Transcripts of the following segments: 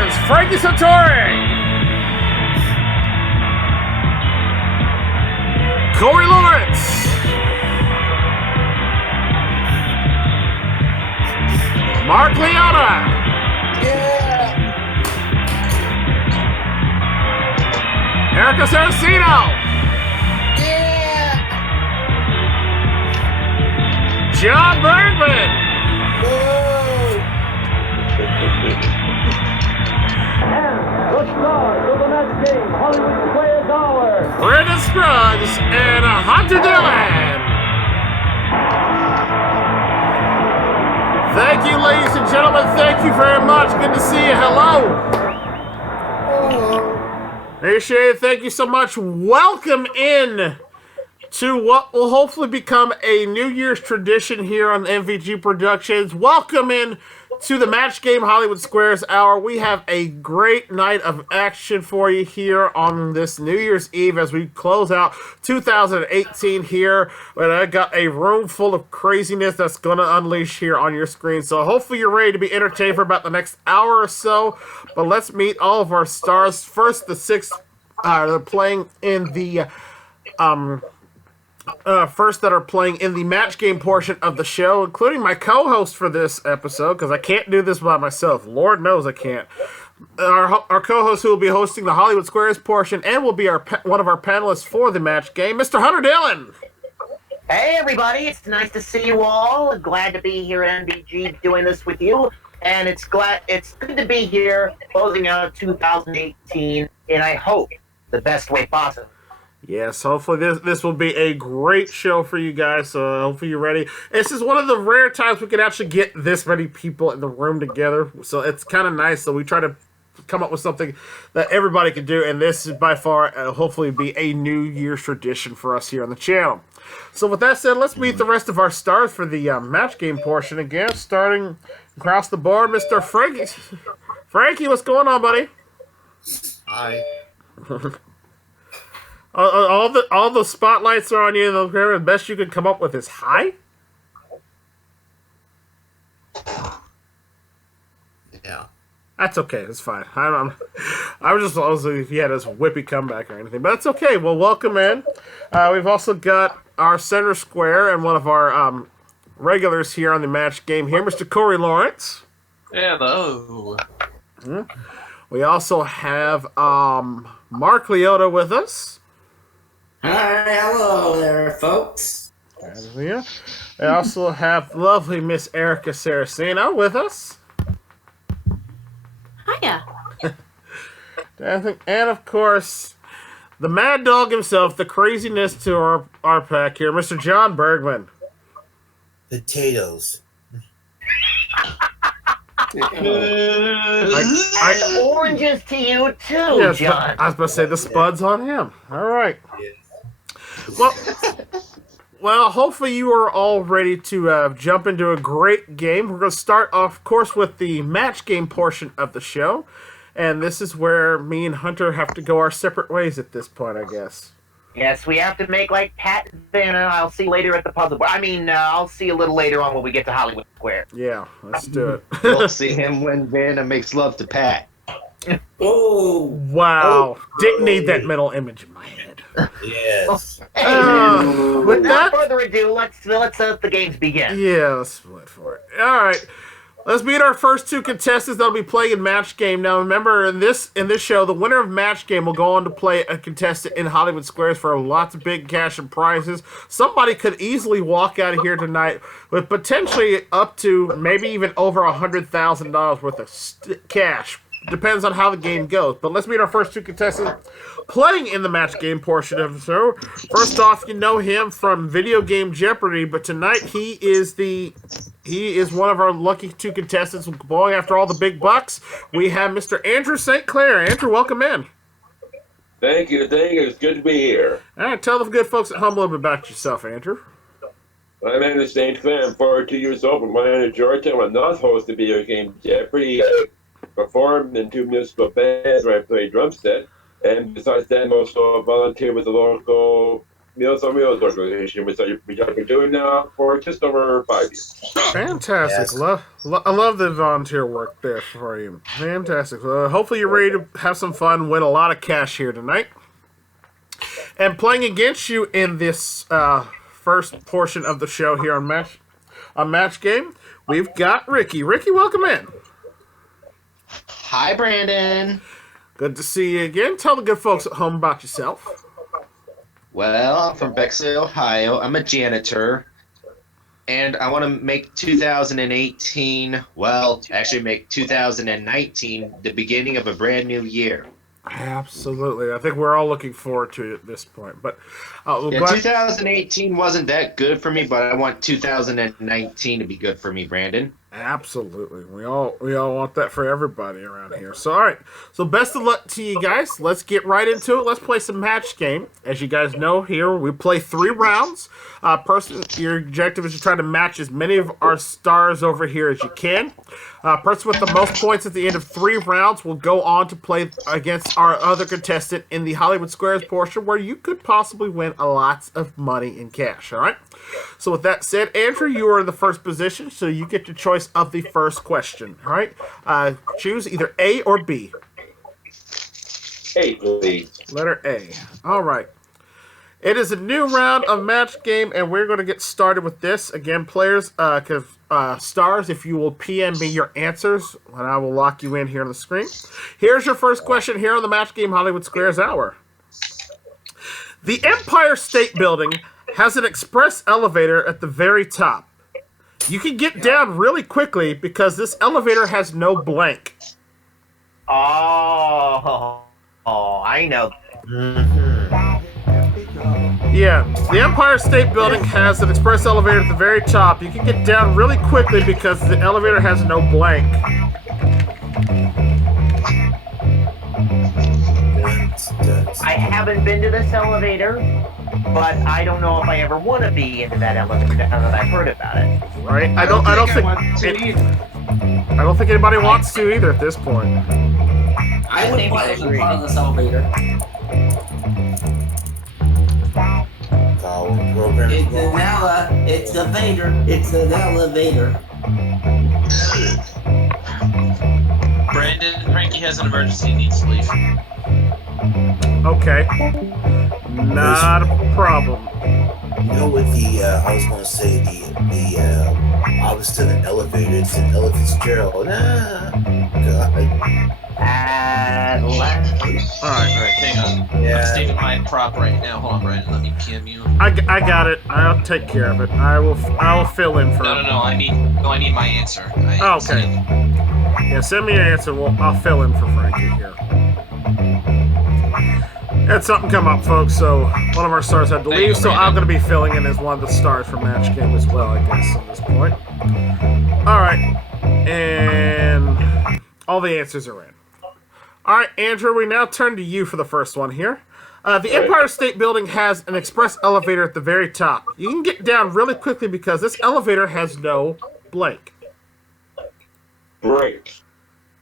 Stars, Frankie Sartori, Corey Lawrence, Mark Leota, Erica Saraceno, John Bergman, The stars of the next game, Hollywood Squares Hour. Brandon Scruggs, and Hunter Dillon. Thank you, ladies and gentlemen. Thank you very much. Good to see you. Hello. Appreciate it. Thank you so much. Welcome in to what will hopefully become a New Year's tradition here on MVG Productions. Welcome in to the Match Game Hollywood Squares Hour. We have a great night of action for you here on this New Year's Eve as we close out 2018 here. And I got a room full of craziness that's going to unleash here on your screen. So hopefully you're ready to be entertained for about the next hour or so. But let's meet all of our stars. First, the six they're playing in the first that are playing in the match game portion of the show, including my co-host for this episode, because I can't do this by myself. Lord knows I can't. Our co-host who will be hosting the Hollywood Squares portion and will be one of our panelists for the match game, Mr. Hunter Dillon. Hey, everybody. It's nice to see you all. Glad to be here at MVG doing this with you. And it's good to be here closing out 2018 in, I hope, the best way possible. Yes, hopefully this will be a great show for you guys, so hopefully you're ready. This is one of the rare times we can actually get this many people in the room together, so it's kind of nice. So we try to come up with something that everybody can do, and this is by far, hopefully, be a New Year's tradition for us here on the channel. So with that said, let's meet the rest of our stars for the match game portion again, starting across the board, Mr. Frankie. Frankie, what's going on, buddy? Hi. All the spotlights are on you. The best you can come up with is hi. Yeah. That's okay. It's fine. I was just if he had his whippy comeback or anything, but it's okay. Well, welcome in. We've also got our center square and one of our regulars here on the match game here, Mr. Corey Lawrence. Hello. We also have Mark Leota with us. Hi, hello there, folks. We also have lovely Miss Erica Saraceno with us. Hiya. And of course, the mad dog himself, the craziness to our pack here, Mr. John Bergman. Potatoes. Oranges to you, too, Yes, John. I was about to say the spud's on him. All right. Well, hopefully you are all ready to jump into a great game. We're going to start off, of course, with the match game portion of the show. And this is where me and Hunter have to go our separate ways at this point, I guess. Yes, we have to make like Pat and Vanna. I'll see you later at the puzzle board. I'll see you a little later on when we get to Hollywood Square. Yeah, let's do it. We'll see him when Vanna makes love to Pat. Oh, Wow. Didn't need that mental image in my head. Yes. Hey, With without that, further ado, let's let the games begin. yeah, let's wait for it. All right. Let's meet our first two contestants that'll be playing in match game. Now, remember, in this show, the winner of match game will go on to play a contestant in Hollywood Squares for lots of big cash and prizes. Somebody could easily walk out of here tonight with potentially up to maybe even over $100,000 worth of cash. Depends on how the game goes. But let's meet our first two contestants playing in the match game portion of the show. First off, you know him from Video Game Jeopardy, but tonight he is one of our lucky two contestants going after all the big bucks. We have Mr. Andrew St. Clair. Andrew, welcome in. Thank you. It's good to be here. All right, tell the good folks at home a little bit about yourself, Andrew. I'm Andrew St. Clair. I'm 42 years old from Atlanta, Georgia. I'm not host of Video Game Jeopardy. I performed in 2 municipal bands where I played drum set. And besides that, I'm also a volunteer with the local Meals on Wheels organization, which I've been doing now for just over 5 years. Fantastic. Yes. I love the volunteer work there for you. Fantastic. Hopefully you're ready to have some fun, win a lot of cash here tonight. And playing against you in this first portion of the show here on Match Game, we've got Ricky. Ricky, welcome in. Hi, Brandon. Good to see you again. Tell the good folks at home about yourself. Well, I'm from Bexley, Ohio. I'm a janitor. And I want to make 2018, well, actually make 2019 the beginning of a brand new year. Absolutely. I think we're all looking forward to it at this point. But Yeah, 2018 wasn't that good for me, but I want 2019 to be good for me, Brandon. absolutely. We all want that for everybody around here. So all right. So best of luck to you guys. Let's get right into it. Let's play some match game. As you guys know, here we play 3 rounds. Your objective is to try to match as many of our stars over here as you can. Person with the most points at the end of 3 rounds will go on to play against our other contestant in the Hollywood Squares portion, where you could possibly win a lot of money in cash. All right. So with that said, Andrew, you are in the first position, so you get your choice of the first question. All right. Choose either A or B. Hey, please. Letter A. All right. It is a new round of match game, and we're going to get started with this. Again, players, stars, if you will PM me your answers, and I will lock you in here on the screen. Here's your first question here on the Match Game Hollywood Squares Hour. The Empire State Building has an express elevator at the very top. You can get down really quickly because this elevator has no blank. Oh, I know. Yeah, the Empire State Building has an express elevator at the very top. You can get down really quickly because the elevator has no blank. I haven't been to this elevator, but I don't know if I ever want to be into that elevator now that I've heard about it. Right? I don't think anybody wants to either at this point. I would want to be part of this elevator. It's the Vader. It's the elevator. Brandon, Frankie has an emergency, needs to leave. Okay. Not a problem. You know what I was going to say, obviously the elevator, it's an Ella Fitzgerald. God. Last. All right. Hang on. Yeah. I'm saving my prop right now. Hold on, Brandon. Let me PM you. I got it. I'll take care of it. I'll fill in for. No. I need my answer. Oh, okay. Yeah, send me your answer. I'll fill in for Frankie here. Had something come up, folks. So one of our stars had to leave, so I'm going to be filling in as one of the stars for Match Game as well, I guess, at this point. All right, and all the answers are in. All right, Andrew, we now turn to you for the first one here. The Empire State Building has an express elevator at the very top. You can get down really quickly because this elevator has no blank. Brakes.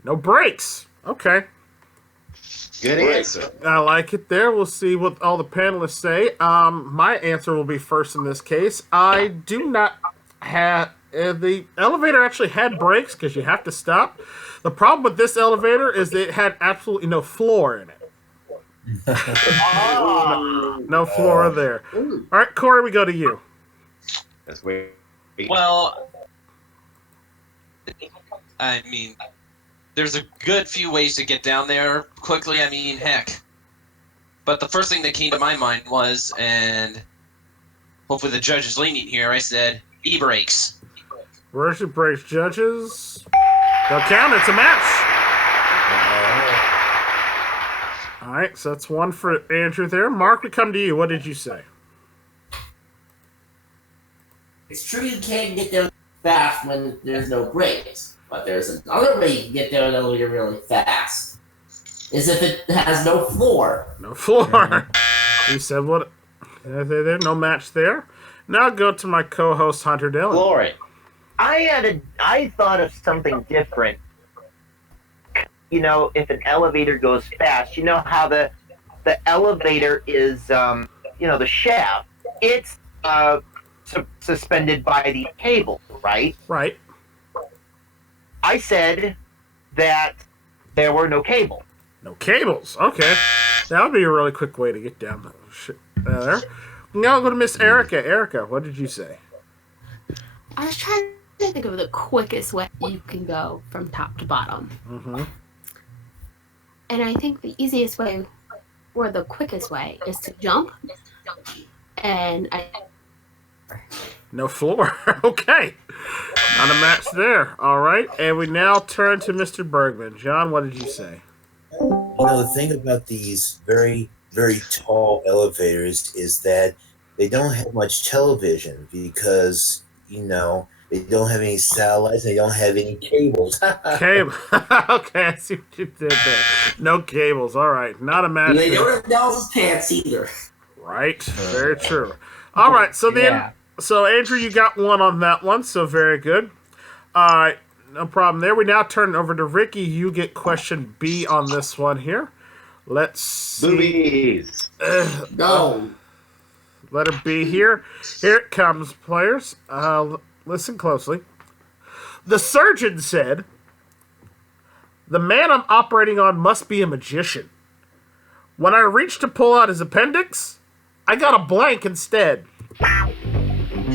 No brakes. Okay. Good answer. I like it there. We'll see what all the panelists say. My answer will be first in this case. I do not have... the elevator actually had brakes because you have to stop. The problem with this elevator is that it had absolutely no floor in it. No floor there. All right, Corey, we go to you. That's weird. Well, I mean, there's a good few ways to get down there quickly. I mean, heck. But the first thing that came to my mind was, and hopefully the judge is lenient here, I said e-brakes. Where's your brakes, judges? Don't count. It's a match. All right, so that's one for Andrew there. Mark, we come to you. What did you say? It's true you can't get there fast when there's no brakes, but there's another way you can get there in an elevator really fast. Is if it has no floor. No floor. You said what? There, no match there. Now go to my co-host Hunter Dillon. Glory. I thought of something different. You know, if an elevator goes fast, you know how the elevator is the shaft, it's suspended by the cable, right? Right. I said that there were no cable. No cables. Okay. That would be a really quick way to get down the shit there. Now I'll go to Miss Erica. Erica, what did you say? I was trying to think of the quickest way you can go from top to bottom. Mm-hmm. And I think the easiest way, or the quickest way, is to jump. And No floor. Okay. Not a match there. All right. And we now turn to Mr. Bergman. John, what did you say? The thing about these very, very tall elevators is that they don't have much television because, they don't have any satellites. They don't have any cables. Cable. Okay, I see what you did there. No cables. All right. Not a match. And they there. don't have Dallas's pants either. Right. Very true. All right. So then, so Andrew, you got one on that one. So very good. All right. No problem there. We now turn over to Ricky. You get question B on this one here. Let's see. Boobies. No. Letter B here. Here it comes, players. Listen closely. The surgeon said, "The man I'm operating on must be a magician. When I reached to pull out his appendix, I got a blank instead."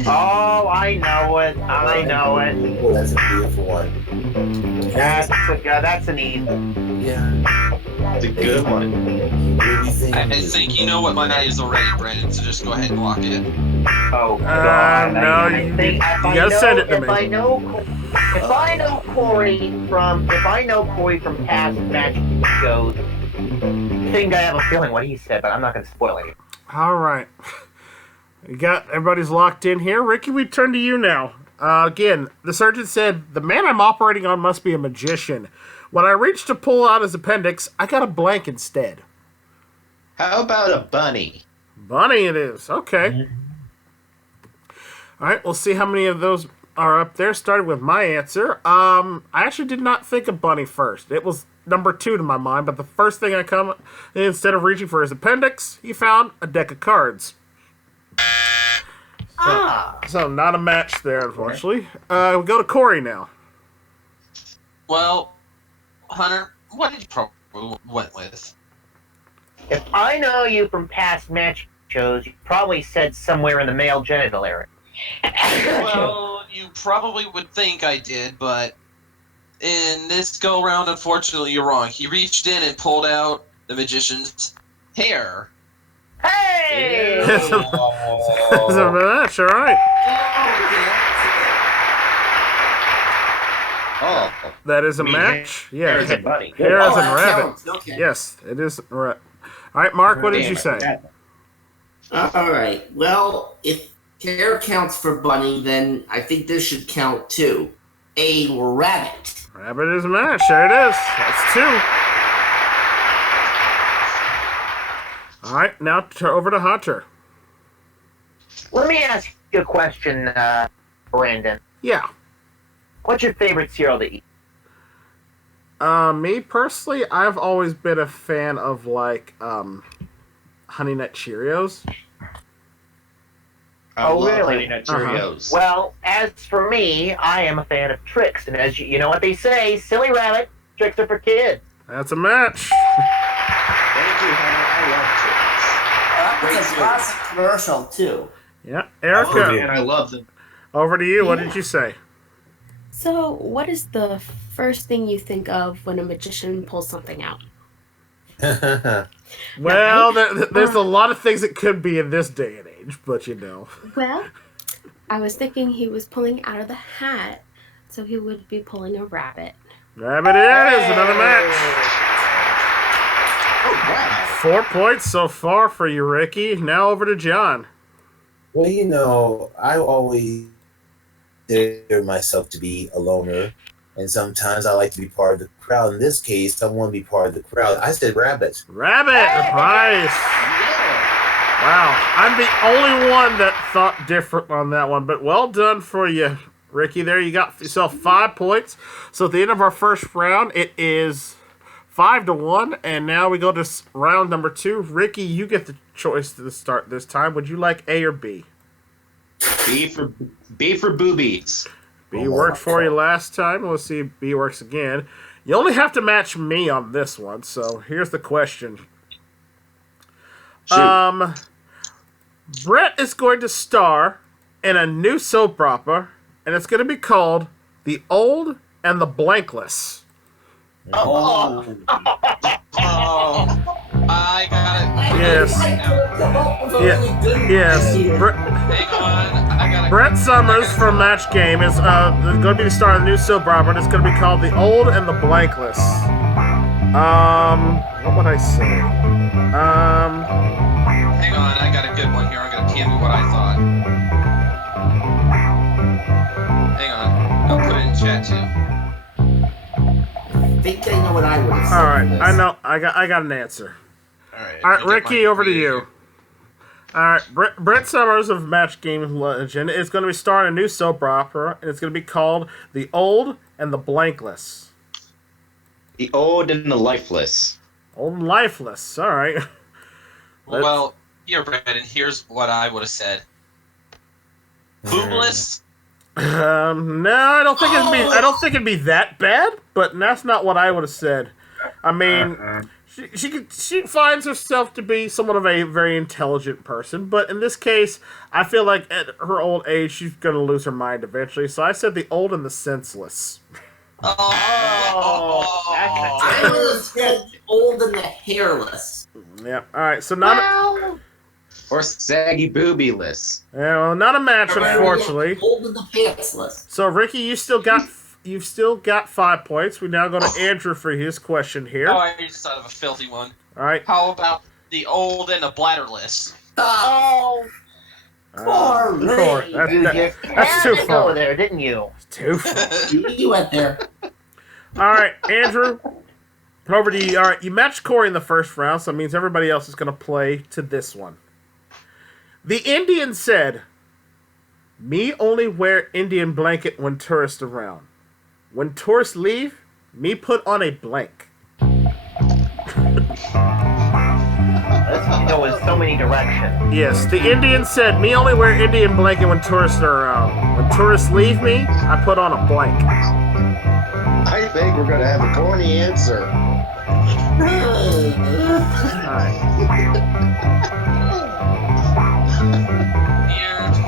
Oh, I know it. I know it. Oh, that's a beautiful one. That's an easy. Yeah. It's a good one. What do you think? I think you know what mine is already, Brandon, so just go ahead and lock it. Oh, God. No, you gotta send it to me. If I know Corey from past match shows, I think I have a feeling what he said, but I'm not going to spoil it. All right. You got everybody's locked in here. Ricky, we turn to you now. Again, the surgeon said, "The man I'm operating on must be a magician. When I reached to pull out his appendix, I got a blank instead." How about a bunny? Bunny it is. Okay. All right, we'll see how many of those are up there. Starting with my answer. I actually did not think of bunny first. It was number 2 to my mind, but the first thing I come, instead of reaching for his appendix, he found a deck of cards. So not a match there, unfortunately. We'll go to Corey now. Well, Hunter, what did you probably went with? If I know you from past match shows, you probably said somewhere in the male genital area. Well, you probably would think I did, but in this go-round, unfortunately, you're wrong. He reached in and pulled out the magician's hair. Hey! It's a match, all right. Oh, That is a match. Yeah. Hair as in bunny. Hair as in that rabbit. counts. Okay. Yes, it is right. All right, Mark, what did you say? All right. Well, if hair counts for bunny, then I think this should count too. A rabbit. Rabbit is a match. There it is. That's 2. All right, now over to Hunter. Let me ask you a question, Brandon. Yeah. What's your favorite cereal to eat? Me personally, I've always been a fan of Honey Nut Cheerios. I love really? Honey Nut Cheerios. Well, as for me, I am a fan of Trix, and as you know what they say, silly rabbit, tricks are for kids. That's a match. Thank you, Hunter. I love Trix. That's a classic commercial too. Yeah, Erica, And I love them. over to you. What did you say? so, what is the first thing you think of when a magician pulls something out? Well, there's a lot of things it could be in this day and age, but Well, I was thinking he was pulling out of the hat, so he would be pulling a rabbit. Rabbit it is. Another match. Oh, wow. 4 points so far for you, Ricky. Now over to John. Well, I always consider myself to be a loner, and sometimes I like to be part of the crowd. In this case, I want to be part of the crowd. I said rabbit. Rabbit. Nice. Wow. I'm the only one that thought different on that one, but well done for you, Ricky. There you got yourself 5 points. So at the end of our first round, it is 5-1, and now we go to round number 2. Ricky, you get the choice to start this time. Would you like A or B? B for boobies. B worked for you last time. Let's see if B works again. You only have to match me on this one, so here's the question. Shoot. Brett is going to star in a new soap opera, and it's going to be called The Old and the Blankless. Oh, I got it. Yes. Yes. Hang on, I got it. Brett Summers from Match Game is going to be the star of the new soap opera, and it's going to be called The Old and the Blankless. What would I say? Hang on, I got a good one here. I'm gonna tell you what I thought. Hang on, I'll put it in chat too. I think I know what I would have said. All right, I know. I got an answer. All right, Ricky, over to you. All right, Brett Summers of Match Game Legend is going to be starring in a new soap opera, and it's going to be called The Old and the Blankless. The old and the lifeless. Old and lifeless. All right. Well, here, Brandon. Here's what I would have said. Boobless. No, I don't think it'd be. I don't think it'd be that bad, but that's not what I would have said. I mean, she finds herself to be somewhat of a very intelligent person, but in this case, I feel like at her old age, she's gonna lose her mind eventually. So I said the old and the senseless. I would have said old and the hairless. Yeah. All right. So not. Or saggy boobyless. Yeah, well, not a match, unfortunately. Old and the pantsless. So Ricky, you've still got 5 points. We now go to Andrew for his question here. Oh, I just thought of a filthy one. All right. How about the old and the bladderless? Oh, Poor. That's too far. Go there, didn't you? Too far. You went there. All right, Andrew. Over to you. All right, you matched Corey in the first round, so it means everybody else is going to play to this one. The Indian said, "Me only wear Indian blanket when tourists around. When tourists leave, me put on a blank." This can go in so many directions. Yes, the Indian said, "Me only wear Indian blanket when tourists are around. When tourists leave me, I put on a blank." I think we're gonna have a corny answer.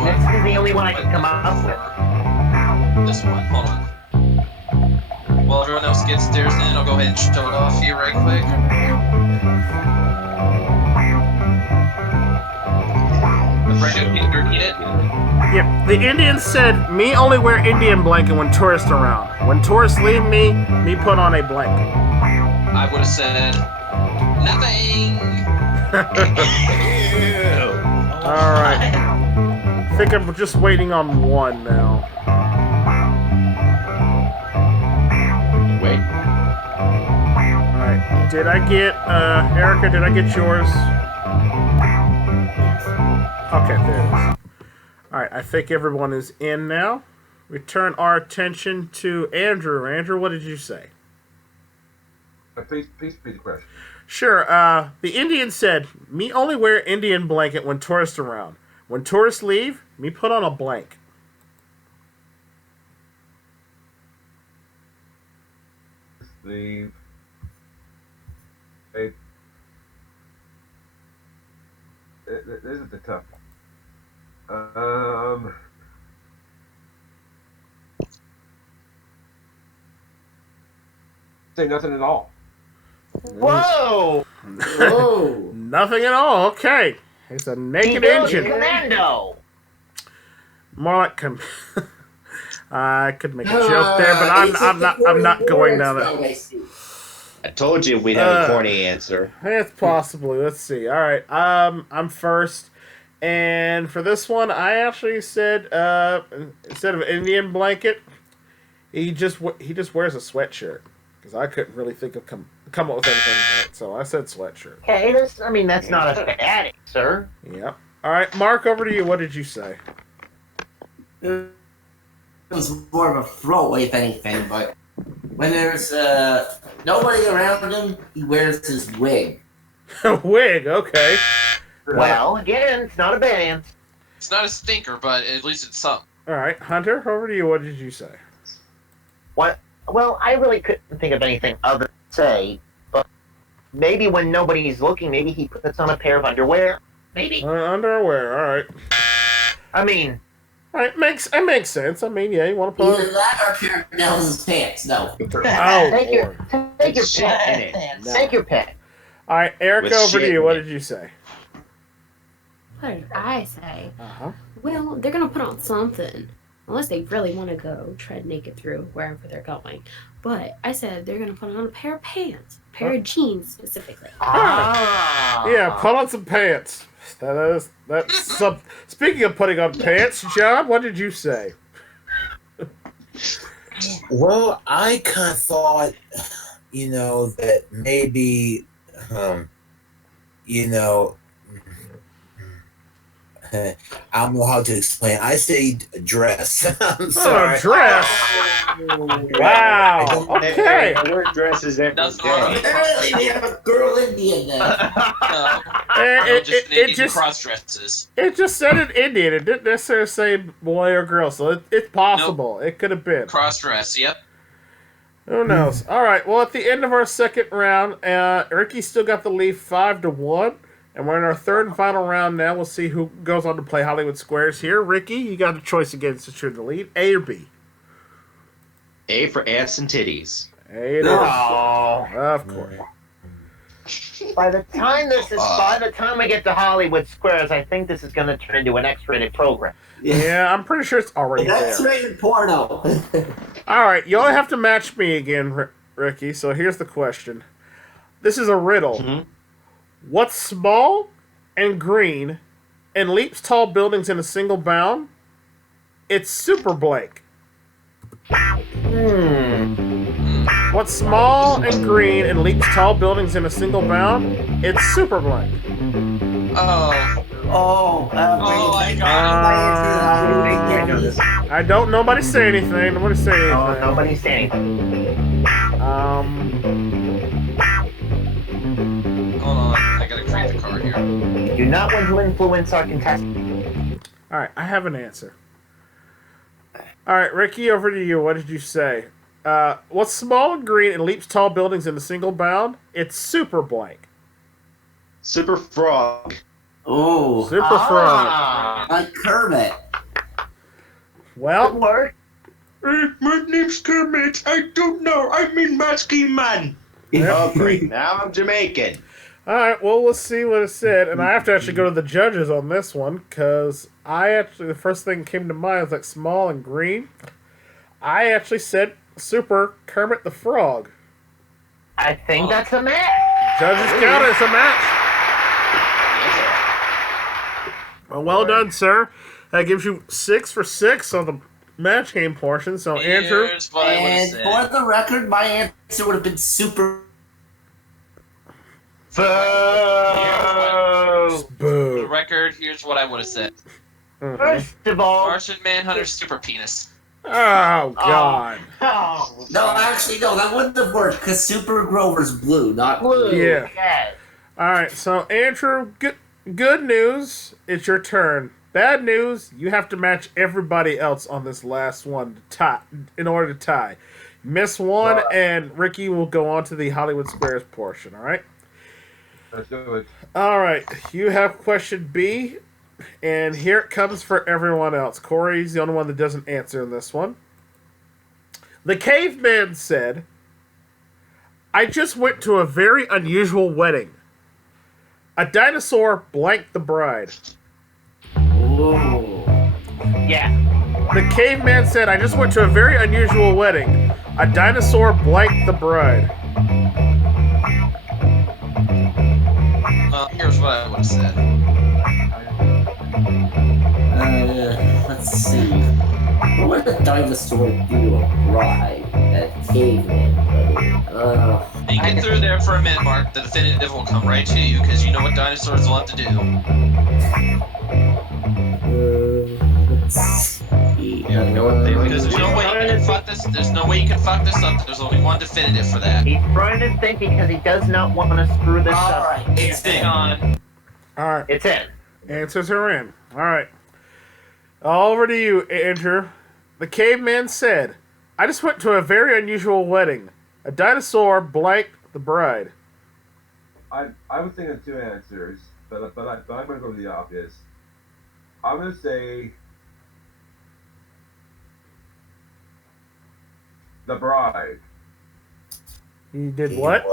This is the only one I can come up with. This one, hold on. While everyone else gets theirs in, I'll go ahead and show it off here right quick. Brandon, can you repeat it? Yep, the Indian said, "Me only wear Indian blanket when tourists around. When tourists leave me, me put on a blank." I would have said nothing. All right. I think I'm just waiting on one now. Wait. All right. Did I get Erica? Did I get yours? Okay, there it is. All right. I think everyone is in now. We turn our attention to Andrew. Andrew, what did you say? Please repeat the question. Sure. The Indian said, "Me only wear Indian blanket when tourists around. When tourists leave, me put on a blank." Leave. Hey. This is the tough one. Say nothing at all. Whoa! Whoa. Nothing at all. Okay. It's a naked engine. Commando. More like I could make a joke there, but I'm not going down that. I told you we'd have a corny answer. It's possibly. Let's see. All right. I'm first, and for this one, I actually said instead of Indian blanket, he just wears a sweatshirt because I couldn't really think of come up with anything for it, so I said sweatshirt. Okay, that's not a bad answer. Yep. All right, Mark, over to you. What did you say? It was more of a throwaway if anything, but When there's nobody around him, he wears his wig. A wig, okay. Well, again, it's not a bad answer. It's not a stinker, but at least it's something. All right, Hunter, over to you. What did you say? What? Well, I really couldn't think of anything other to say, but maybe when nobody's looking, maybe he puts on a pair of underwear. Maybe. Underwear, all right. I mean, All right, it makes sense. I mean, yeah, you want to put Either that or a pair of nails in his pants. No. take Lord. your Shit in it. pick. Take your pick. All right, Eric, With over shit to you. in What it. did you say? What did I say? Uh-huh. Well, they're gonna put on something. Unless they really want to go tread naked through wherever they're going. But I said they're gonna put on a pair of pants. A pair of jeans specifically. Ah. Yeah, put on some pants. That's some. Speaking of putting on pants, John, what did you say? Well, I kind of thought, that maybe, I don't know how to explain. I say dress. I'm sorry. Oh, dress. Wow. Okay. I wear dresses every Nothing wrong day. with Apparently, we have a girl Indian there. No, It Indian just cross dresses. it just said an Indian. It didn't necessarily say boy or girl, so it's possible. It could have been. Cross dress, yep. Who knows? All right. Well, at the end of our second round, Ricky still got the lead 5-1, and we're in our third and final round now. We'll see who goes on to play Hollywood Squares here. Ricky, you got a choice again since you're the lead. A or B? A for ants and titties. A it is. Oh. Of course. By the time we get to Hollywood Squares, I think this is going to turn into an X-rated program. Yeah, I'm pretty sure it's already That's there. rated porno. All right, you only have to match me again, Ricky. So here's the question. This is a riddle. Mhm. What's small and green and leaps tall buildings in a single bound? It's super blank. What's small and green and leaps tall buildings in a single bound? It's super blank. Oh, I got it. I don't. Nobody say anything. Nobody say anything. Oh, nobody's saying anything. Hold on, I gotta create the card here. You do not want to influence our contestants. All right, I have an answer. All right, Ricky, over to you. What did you say? What's small and green and leaps tall buildings in a single bound? It's super blank. Super frog. Oh, Super frog. like Kermit. Well, Good work. My name's Kermit. I don't know. I'm in Musky Man. Oh, great. Now I'm Jamaican. all right. Well, we'll see what it said, and I have to actually go to the judges on this one because the first thing that came to mind was like small and green. I actually said super Kermit the Frog. I think that's a match. Judges count it as a match. Well done, sir. That gives you 6 for 6 on the match game portion. So, Andrew. Here's what I And would for say. the record, my answer would have been super. For the Boo. record, here's what I would have said. First of all, Martian Manhunter's super penis. Oh, God. oh, No, actually, no, that wouldn't have worked because Super Grover's blue, not blue. Yeah. Yes. All right. So, Andrew, good news. It's your turn. Bad news. You have to match everybody else on this last one to tie, in order to tie. Miss one, and Ricky will go on to the Hollywood Squares portion. All right. Let's do it. All right, you have question B, and here it comes for everyone else. Corey's the only one that doesn't answer in this one. The caveman said, I just went to a very unusual wedding. A dinosaur blanked the bride. Ooh. Yeah. The caveman said, I just went to a very unusual wedding. A dinosaur blanked the bride. Well, here's what I would have said. Let's see. What would a dinosaur do to a bride? That caveman, buddy. You get through there for a minute, Mark. The definitive will come right to you because you know what dinosaurs love to do. Yeah, I know what they like. Because there's no way you can fuck this. There's no way you can fuck this up. There's only one definitive for that. He's trying to think because he does not want to screw this All up. right, it's Hang in. on. All right. It's in. Answers are in. All right. Over to you, Andrew. The caveman said, I just went to a very unusual wedding. A dinosaur blanked the bride. I was thinking two answers, but I'm going to go with the obvious. I'm going to say the bride. You did what?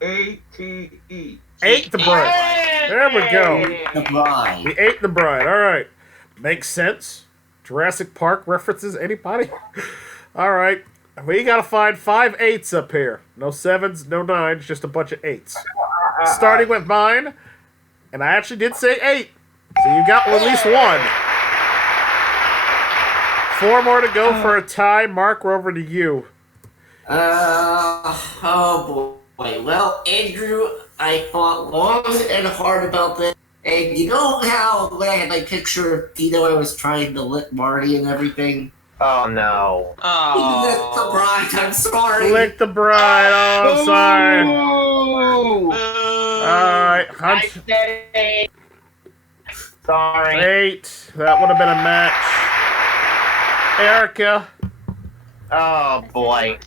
A-T-E. Ate the bride. There we go. The bride. He ate the bride. All right. Makes sense. Jurassic Park references, anybody? All right. We got to find 5 8s up here. No 7s, no 9s, just a bunch of 8s. Starting with mine, and I actually did say 8. So you got at least 1. 4 more to go for a tie. Mark, we're over to you. Oh boy. Well, Andrew, I thought long and hard about this. And you know how when I had my picture of Tito, I was trying to lick Marty and everything? Oh no. Lick the bride, I'm sorry. Lick the bride. Oh, I'm sorry. Ooh. All right. I Hunt. said 8. Sorry. 8. That would have been a match. Erica. Oh boy.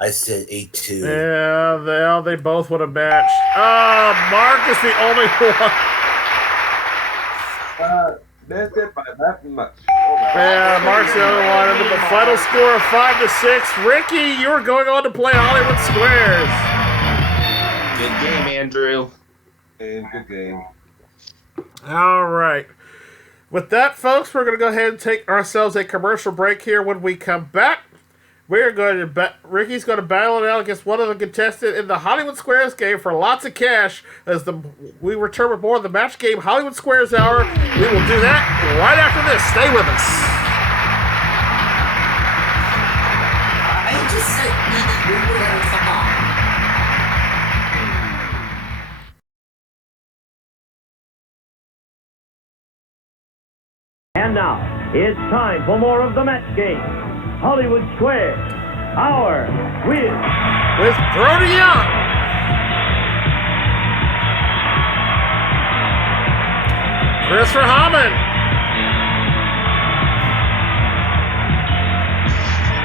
I said 8 2. Yeah, they both would have matched. Mark is the only one. Missed it by that much. Oh, Yeah, Mark's the only one. And the final score of 5-6. Ricky, you're going on to play Hollywood Squares. Good game, Andrew. Good game. All right. With that, folks, we're going to go ahead and take ourselves a commercial break here. When we come back, we're going to Ricky's going to battle it out against one of the contestants in the Hollywood Squares game for lots of cash. As we return with more of the match game Hollywood Squares Hour. We will do that right after this. Stay with us. I just said we were gonna come on. And now, it's time for more of the match game. Hollywood Square, Hour With Brody Young. Christopher Hammond.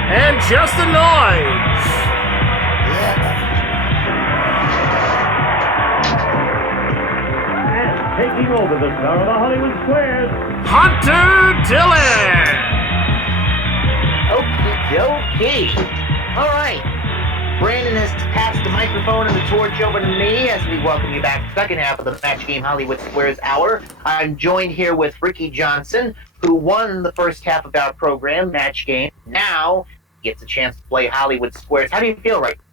And Justin Noyes. and taking over the star of the Hollywood Squares, Hunter Dillon. Okie dokie. All right. Brandon has passed the microphone and the torch over to me as we welcome you back to the second half of the Match Game Hollywood Squares Hour. I'm joined here with Ricky Johnson, who won the first half of our program, Match Game. Now he gets a chance to play Hollywood Squares. How do you feel right now?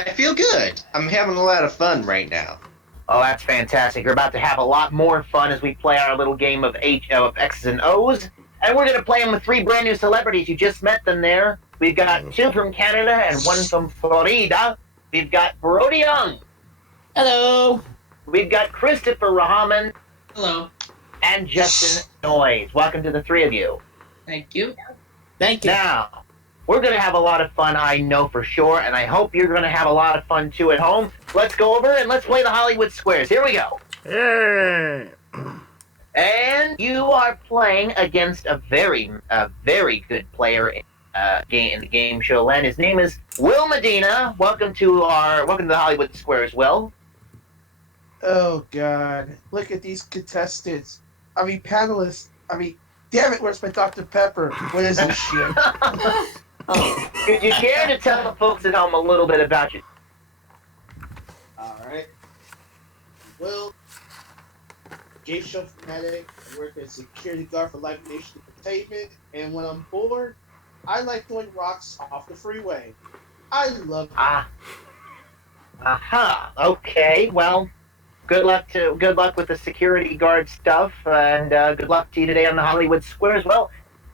I feel good. I'm having a lot of fun right now. Oh, that's fantastic. You're about to have a lot more fun as we play our little game of X's and O's. And we're going to play them with 3 brand new celebrities. You just met them there. We've got 2 from Canada and 1 from Florida. We've got Brody Young. Hello. We've got Christopher Rahman. Hello. And Justin Noyes. Welcome to the 3 of you. Thank you. Thank you. Now, we're going to have a lot of fun, I know for sure, and I hope you're going to have a lot of fun too at home. Let's go over and let's play the Hollywood Squares. Here we go. Yeah. And you are playing against a very good player in the game show land. His name is Will Medina. Welcome to the Hollywood Squares, Will. Oh God! Look at these contestants. I mean, panelists. I mean, damn it! Where's my Dr. Pepper? What is this shit? Could you care to tell the folks at home a little bit about you? All right. Well, game show fanatic. I work as security guard for Live Nation Entertainment, and when I'm bored, I like throwing rocks off the freeway. I love it. Okay. Well, good luck with the security guard stuff, and good luck to you today on the Hollywood Squares. Well,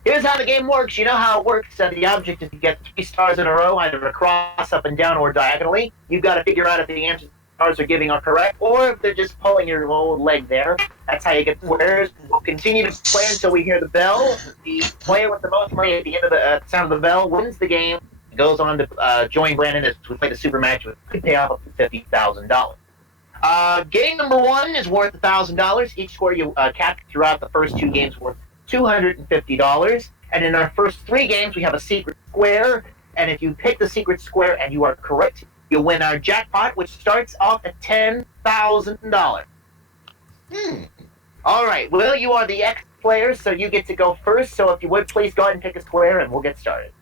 here's how the game works. You know how it works. The object is to get 3 stars in a row, either across, up and down, or diagonally. You've got to figure out if the answer stars are giving are correct, or if they're just pulling your old leg there. That's how you get squares. We'll continue to play until we hear the bell. The player with the most money at the end of the sound of the bell wins the game. Goes on to join Brandon as we play the super match with could pay off up to $50,000. Game number 1 is worth $1,000. Each score you capture throughout the first 2 games worth $250. And in our first 3 games, we have a secret square. And if you pick the secret square and you are correct, you win our jackpot, which starts off at $10,000. All right, Will, you are the ex-player, so you get to go first. So if you would, please go ahead and pick a square, and we'll get started.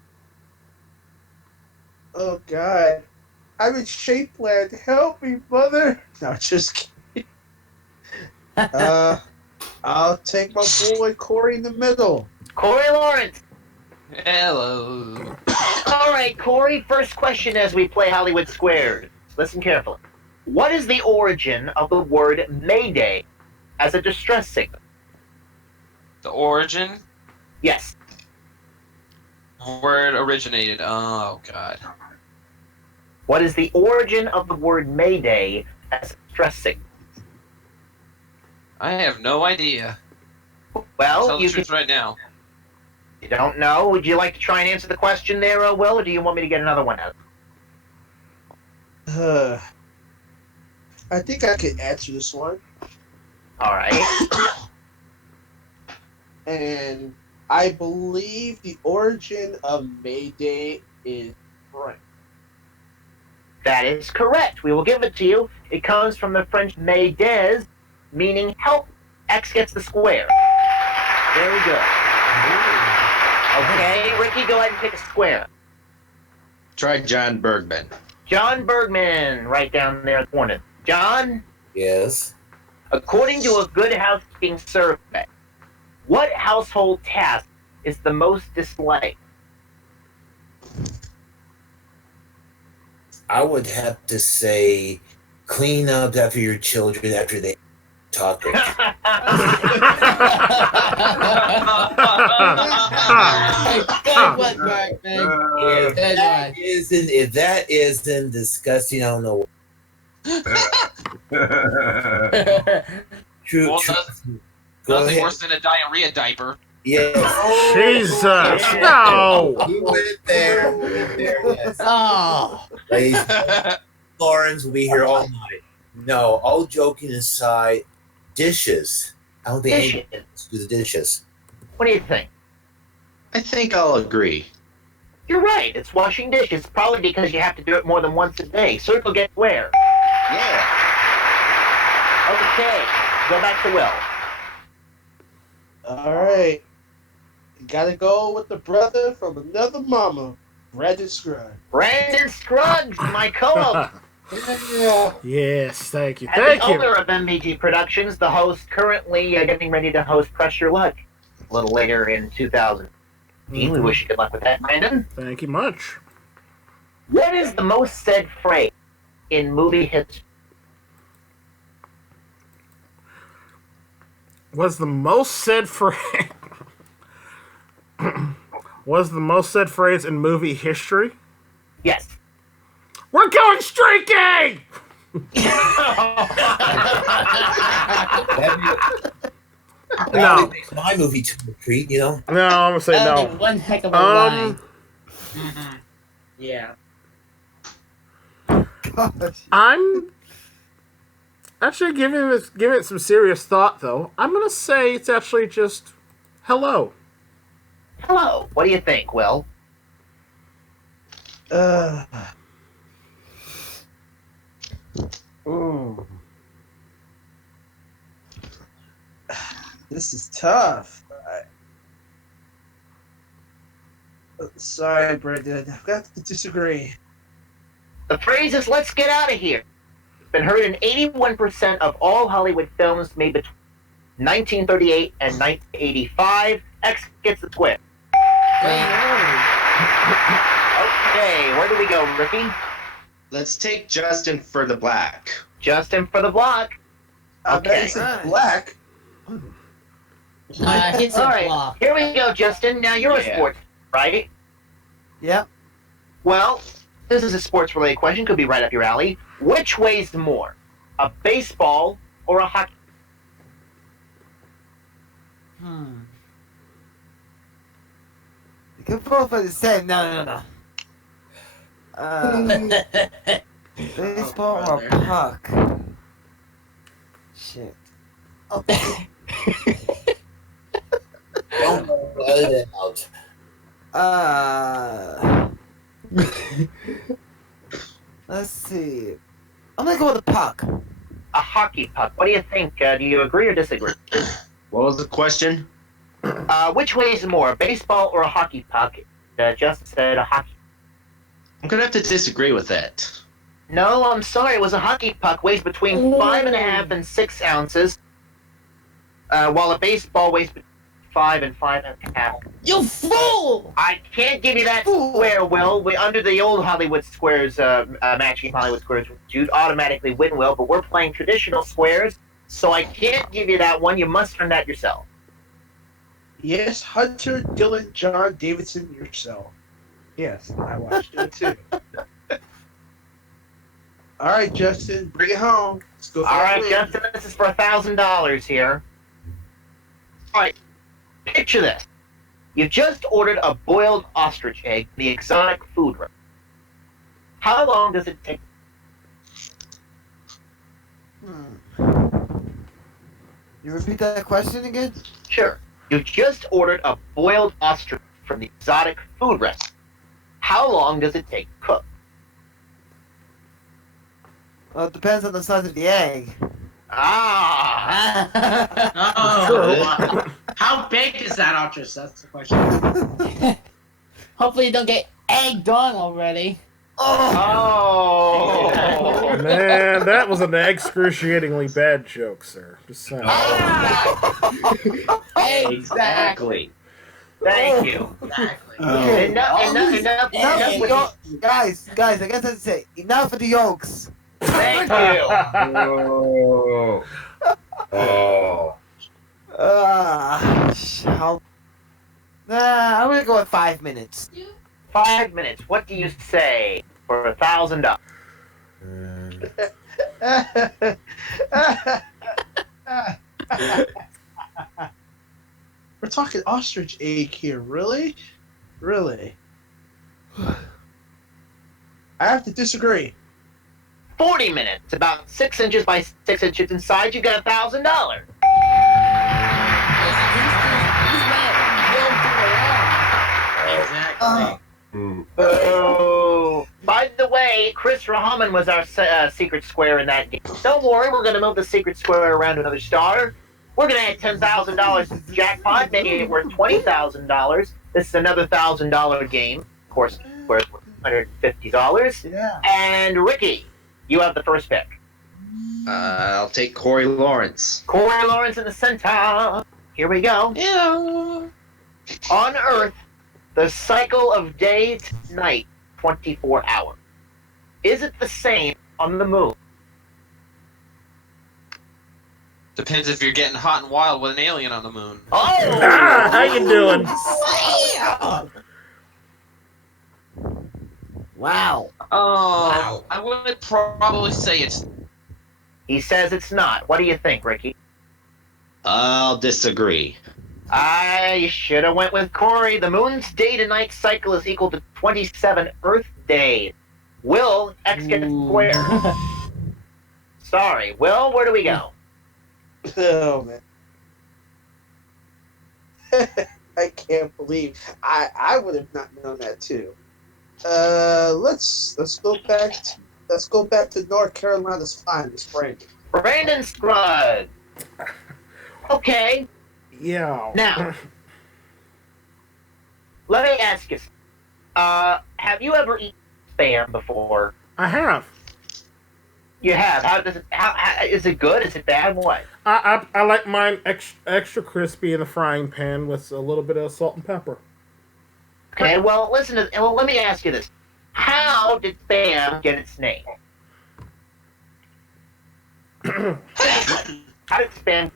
Oh, God. I'm in Shapeland. Help me, mother. No, just kidding. I'll take my boy Corey in the middle. Corey Lawrence. Hello. All right, Corey, first question as we play Hollywood Squares. Listen carefully. What is the origin of the word Mayday as a distress signal? The origin? Yes. Where it originated. Oh, God. What is the origin of the word Mayday as a distress signal? I have no idea. Well, Tell the truth right now. You don't know? Would you like to try and answer the question there, Will, or do you want me to get another one out? I think I can answer this one. All right. And I believe the origin of Mayday is French. That is correct. We will give it to you. It comes from the French Maydes, meaning help. X gets the square. Very good. Okay, Ricky, go ahead and pick a square. Try John Bergman. John Bergman, right down there in the corner. John? Yes. According to a Good Housekeeping survey, what household task is the most disliked? I would have to say clean up after your children after they talk. Good one, Bergman. If that isn't disgusting, I don't know. True. Nothing worse than a diarrhea diaper. Yes. Jesus. Yeah. No. We went there. Yes. Oh. Ladies and gentlemen, Lawrence will be here all night. No, all joking aside, dishes. I don't think Dishes. anyone do the dishes. What do you think? I think I'll agree. You're right. It's washing dishes, probably because you have to do it more than once a day. Circle gets where? Yeah. Okay, go back to Will. All right. Gotta go with the brother from another mama, Brandon Scruggs. Brandon Scruggs, my co-host. Yeah. Yes, thank you. And Thank the you. owner of MVG Productions, the host currently getting ready to host Press Your Luck a little later in 2015. We wish you good luck with that, Brandon. Thank you much. What is the most said phrase in movie history? Was the most said phrase in movie history? Yes. We're going streaking! That makes my movie to a treat, you know. No, I'm gonna say That'd no. be one heck of a line. Yeah. I'm actually giving it some serious thought, though. I'm gonna say it's actually just hello. Hello. What do you think, Will? This is tough. Sorry, Brendan. I've got to disagree. The phrase is "Let's get out of here." It's been heard in 81% of all Hollywood films made between 1938 and 1985. X gets the square. Okay, where do we go, Ricky? Let's take Justin for the black. Justin for the block. Okay. It's black. It's All a right, block. here we go, Justin. Now you're a Yeah. sports, right? Yep. Well, this is a sports-related question. Could be right up your alley. Which weighs more, a baseball or a hockey? You can both are the same. No. Baseball or puck? Shit. Don't let it out. Let's see. I'm gonna go with the puck. A hockey puck. What do you think? Do you agree or disagree? What was the question? Which weighs more, a baseball or a hockey puck? Just said a hockey. I'm gonna have to disagree with that. No, I'm sorry. It was a hockey puck. Weighs between 5.5 and 6 ounces, while a baseball weighs between 5 and 5.5. You fool! I can't give you that square, Will. Under the old Hollywood Squares, matching Hollywood Squares, you'd automatically win, Will. But we're playing traditional squares, so I can't give you that one. You must earn that yourself. Yes, Hunter, Dylan, John, Davidson, yourself. Yes, I watched it too. All right, Justin, bring it home. Let's go. All right, Justin, this is for $1,000 here. All right, picture this. You just ordered a boiled ostrich egg, the exotic food restaurant. How long does it take? You repeat that question again? Sure. You just ordered a boiled ostrich from the exotic food restaurant. How long does it take to cook? Well, it depends on the size of the egg. Ah! Oh, how big is that ostrich? That's the question. Hopefully you don't get egged on already. Oh! Man, that was an excruciatingly bad joke, sir. Just saying. Exactly. Thank you. Exactly. Enough with the- Guys, I guess I'd say enough of the yolks. Thank you. Oh. I'm gonna go with 5 minutes. 5 minutes. What do you say for $1,000? We're talking ostrich egg here, really? Really? I have to disagree. 40 minutes. About 6 inches by 6 inches inside. You got $1,000. Exactly. Oh. By the way, Chris Rahaman was our secret square in that game. Don't worry, we're going to move the secret square around to another star. We're going to add $10,000 to the jackpot, making it worth $20,000. This is another $1,000 game. Of course, worth $150. Yeah. And Ricky, you have the first pick. I'll take Corey Lawrence. Corey Lawrence in the center. Here we go. Yeah. On Earth, the cycle of day to night, 24 hours. Is it the same on the moon? Depends if you're getting hot and wild with an alien on the moon. Oh! How you doing? Wow. Oh, I would probably say it's. He says it's not. What do you think, Ricky? I'll disagree. I should have went with Corey. The moon's day-to-night cycle is equal to 27 Earth days. Will, X gets square. Sorry. Will, where do we go? Oh man. I can't believe I would have not known that too. Let's go back to North Carolina's finest, Brandon. Brandon Scruggs. Okay. Yeah. Now, let me ask you. Have you ever eaten spam before? I have. You have. How does it? How is it good? Is it bad? What? I like mine extra crispy in a frying pan with a little bit of salt and pepper. Okay. Well, listen to. Well, let me ask you this: how did spam get its name? How did spam?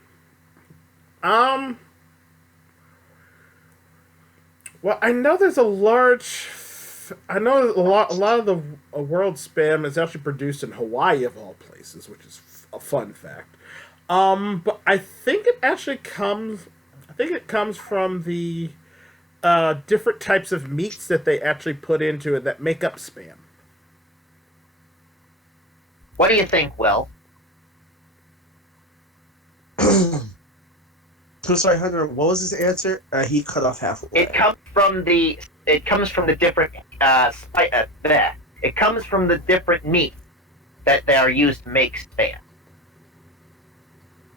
Well, I know there's a large I know a lot of the world spam is actually produced in Hawaii of all places, which is a fun fact. But I think it actually comes. I think it comes from the different types of meats that they actually put into it that make up spam. What do you think, Will? I'm sorry, Hunter. What was his answer? He cut off halfway. It comes from the different it comes from the different meat that they are used to make spam.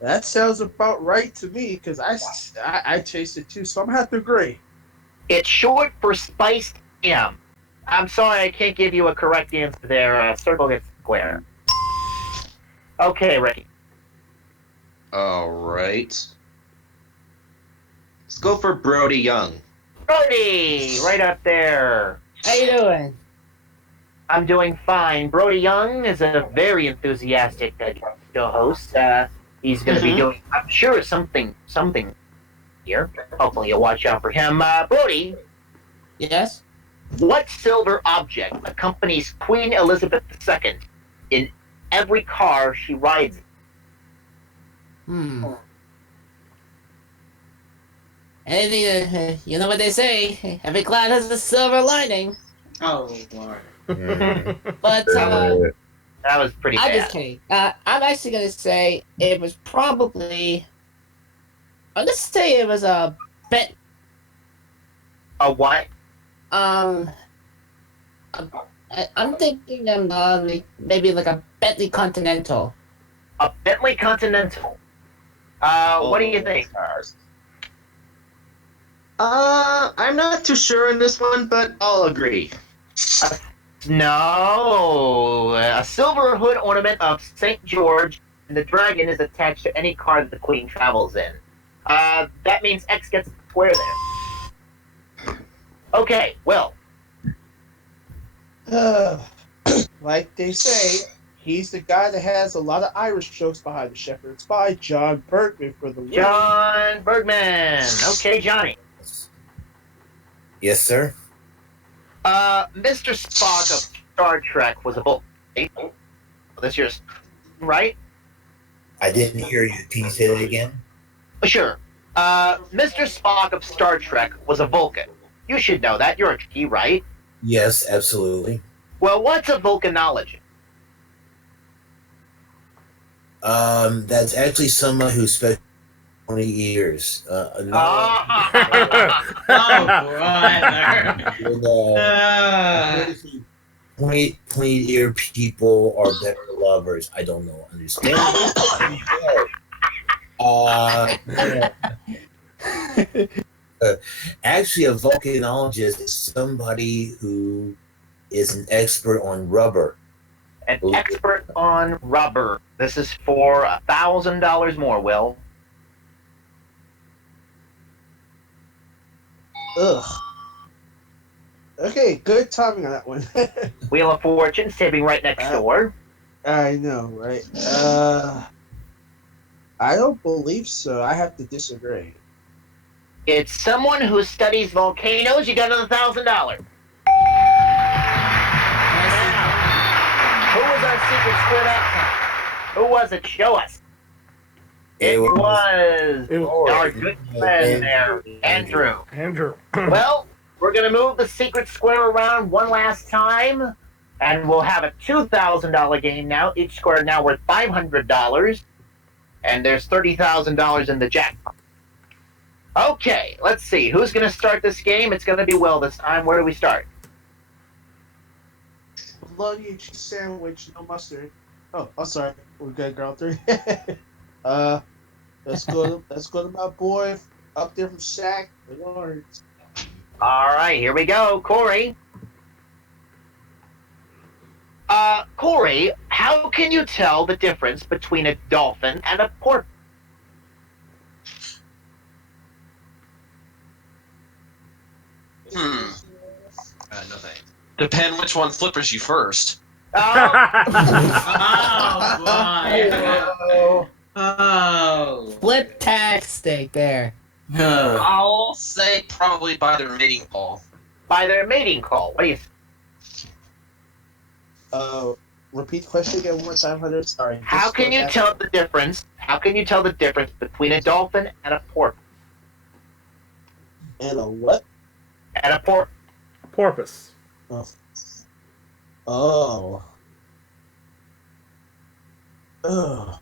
That sounds about right to me because I taste it too, so I'm gonna have to agree. It's short for spiced ham. I'm sorry, I can't give you a correct answer there. Circle gets square. Okay, Ricky. All right. Let's go for Brody Young. Brody, right up there. How you doing? I'm doing fine. Brody Young is a very enthusiastic show host. He's going to be doing, I'm sure, something here. Hopefully you'll watch out for him. Brody. Yes? What silver object accompanies Queen Elizabeth II in every car she rides? Anything, you know what they say, every cloud has a silver lining. Oh, Lord. But, that was pretty I'm bad. just kidding. I'm actually going to say it was probably, I'm going to say it was a bet. A what? I'm thinking maybe like a Bentley Continental. A Bentley Continental. What do you think? I'm not too sure on this one, but I'll agree. No, a silver hood ornament of St. George, and the dragon is attached to any car that the Queen travels in. That means X gets a square there. Okay, Will. Like they say, he's the guy that has a lot of Irish jokes behind the Shepherd's Pie, John Bergman for the win. John Bergman. Okay, Johnny. Yes, sir. Mr. Spock of Star Trek was a Vulcan. This year's right? I didn't hear you. Can you say that again? Sure. Mr. Spock of Star Trek was a Vulcan. You should know that. You're a Trekkie, right? Yes, absolutely. Well, what's a vulcanologist? That's actually someone who spent 20 years. Oh, brother. 20-year people are better lovers. I don't know. Understand? Actually, a volcanologist is somebody who is an expert on rubber. An expert on rubber. This is for $1,000 more, Will. Ugh. Okay, good timing on that one. Wheel of Fortune, saving right next door. I know, right? I don't believe so. I have to disagree. It's someone who studies volcanoes. You got another $1,000. Who was our secret square that time? Who was it? Show us. It was our good friend there, Andrew. Andrew. Well, we're going to move the secret square around one last time, and we'll have a $2,000 game now. Each square now worth $500, and there's $30,000 in the jackpot. Okay, let's see. Who's going to start this game? It's going to be Will this time. Where do we start? Bologna and cheese sandwich, no mustard. Oh, I'm sorry. We're good, girl. 3. Let's go to my boy up there from Shaq. The Lawrence. All right, here we go. Corey. Corey, how can you tell the difference between a dolphin and a porpoise? No thanks. Depend which one flippers you first. Oh. Flip-tastic there. I'll say probably by their mating call. By their mating call. What do you Repeat the question again one more time, Hunter. Sorry. How can you tell the difference? How can you tell the difference between a dolphin and a porpoise? And a what? And a porpoise. Porpoise. Oh. Oh. Oh.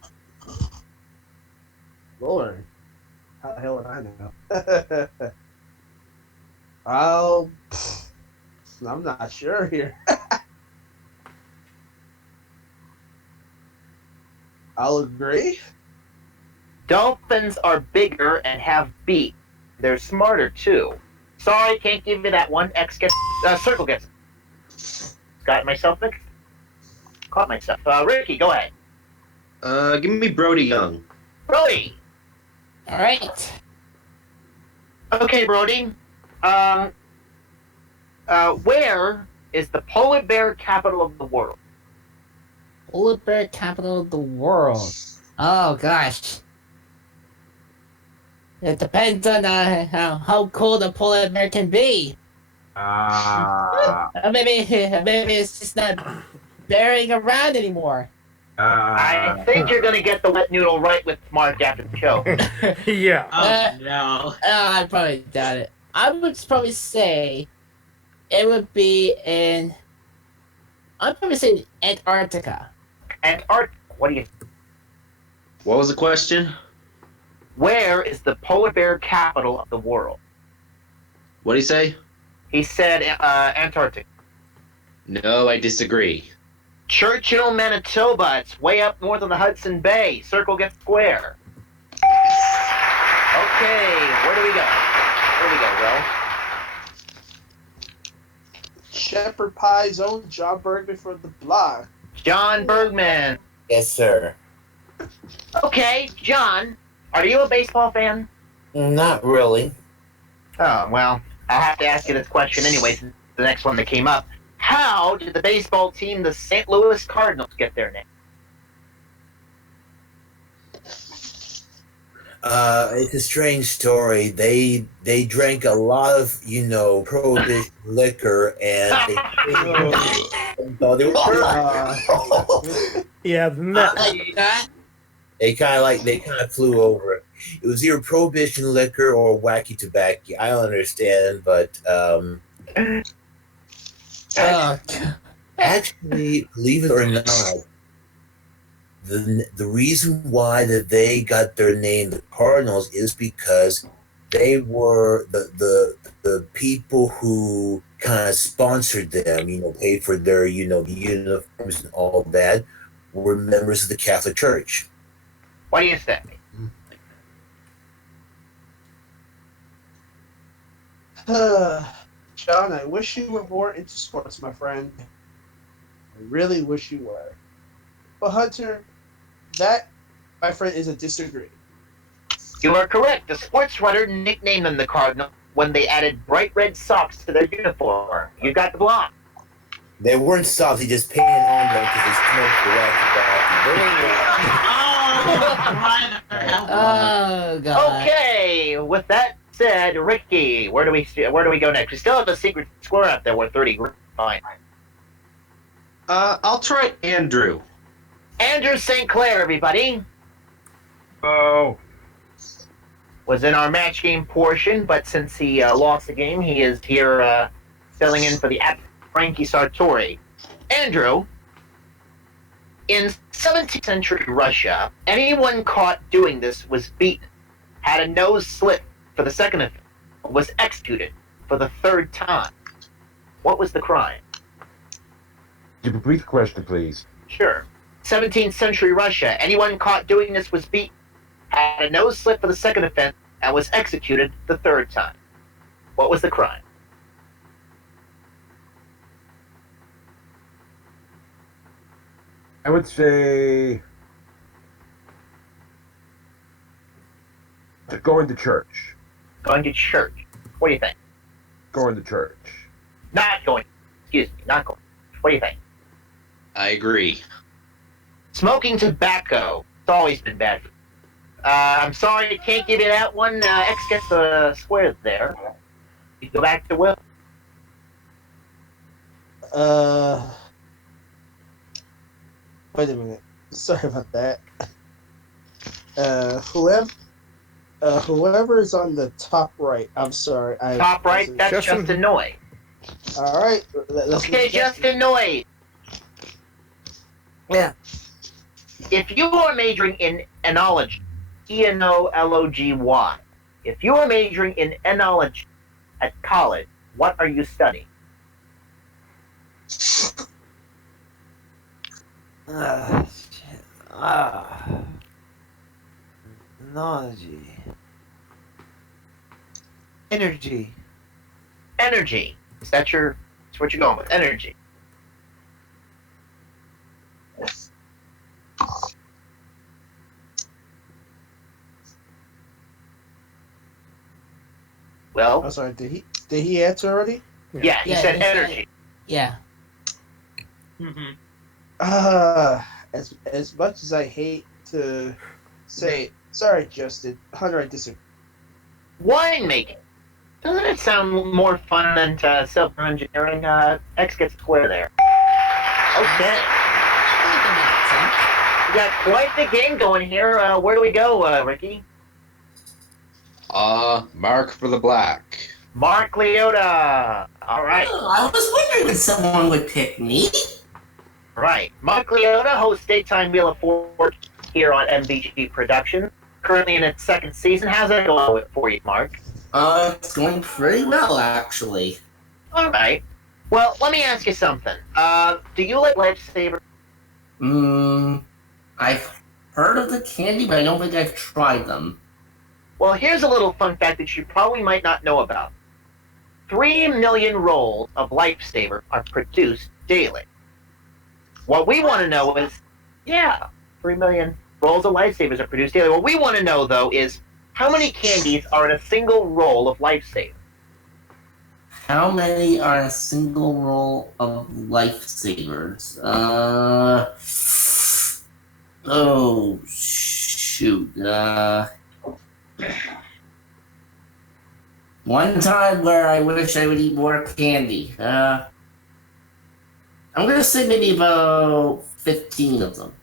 Lord. How the hell would I know? I'm not sure here. I'll agree. Dolphins are bigger and have beaks. They're smarter too. Sorry, can't give you that one. X gets circle gets. Got myself mixed. Caught myself. Ricky, go ahead. Give me Brody Young. Brody. All right. Okay, Brody. Where is the polar bear capital of the world? Polar bear capital of the world. Oh gosh. It depends on how cool the polar bear can be. Maybe it's just not bearing around anymore. I think you're gonna get the wet noodle right with Mark after the show. Yeah. Oh no. I probably doubt it. I would probably say it would be in. I'd probably say Antarctica. Antarctica. What do you? What was the question? Where is the polar bear capital of the world? What did he say? He said Antarctica. No, I disagree. Churchill, Manitoba. It's way up north of the Hudson Bay. Circle gets square. Okay, where do we go? Where do we go, Will? Shepherd Pie's own John Bergman from the block. John Bergman. Yes, sir. Okay, John, are you a baseball fan? Not really. Oh, well, I'll have to ask you this question anyway, since the next one that came up. How did the baseball team, the St. Louis Cardinals, get their name? It's a strange story. They drank a lot of, prohibition liquor, and they thought they were Yeah, that. They kind of flew over it. It was either prohibition liquor or wacky tobacco. I don't understand, but actually, believe it or not, the reason why that they got their name, the Cardinals, is because they were the people who kind of sponsored them, paid for their, the uniforms and all that, were members of the Catholic Church. What do you say? John, I wish you were more into sports, my friend. I really wish you were. But Hunter, that, my friend, is a disagree. You are correct. The sports writer nicknamed them the Cardinals when they added bright red socks to their uniform. You got the block. They weren't socks, he just painted on them because they smoked the wacky Oh god. Okay, with that said, Ricky, where do we go next? We still have a secret square out there worth 30 grand. Fine. I'll try Andrew. Andrew St. Clair, everybody. Oh. Was in our match game portion, but since he lost the game, he is here filling in for the Frankie Sartori. Andrew, in 17th century Russia, anyone caught doing this was beaten, had a nose slit for the second offense, was executed for the third time. What was the crime? Could you repeat the question, please? Sure. 17th century Russia, anyone caught doing this was beaten, had a nose slit for the second offense, and was executed the third time. What was the crime? I would say going to church. Going to church. What do you think? Going to church. Not going. Excuse me, not going. What do you think? I agree. Smoking tobacco. It's always been bad for you. I'm sorry I can't give you that one. X gets the square there. You go back to Will. Wait a minute. Sorry about that. Whoever is on the top right. I'm sorry. Top right, that's Justin Noy. All right. Let's Okay, Justin Noy. Yeah. If you are majoring in enology, enology, if you are majoring in enology at college, what are you studying? Shit. Technology. Energy. Energy. That's what you're going with. Energy. Well, I'm sorry. Did he answer already? yeah, he said energy. Yeah. As much as I hate to say, sorry, Justin. Hunter, I disagree. Winemaking. Doesn't it sound more fun than civil engineering? X gets a square there. Okay. We got quite the game going here. Where do we go, Ricky? Mark for the black. Mark Leota. All right. Oh, I was wondering if someone would pick me. Right. Mark Leota hosts Daytime Wheel of Fortune here on MVG Productions. Currently in its second season. How's it going for you, Mark? It's going pretty well, actually. All right. Well, let me ask you something. Do you like lifesavers? I've heard of the candy, but I don't think I've tried them. Well, here's a little fun fact that you probably might not know about. 3 million rolls of Lifesaver are produced daily. What we want to know is, 3 million rolls of Lifesavers are produced daily. What we want to know, though, is how many candies are in a single roll of Lifesaver? How many are in a single roll of lifesavers? Oh, shoot. One time where I wish I would eat more candy. I'm gonna say maybe about 15 of them.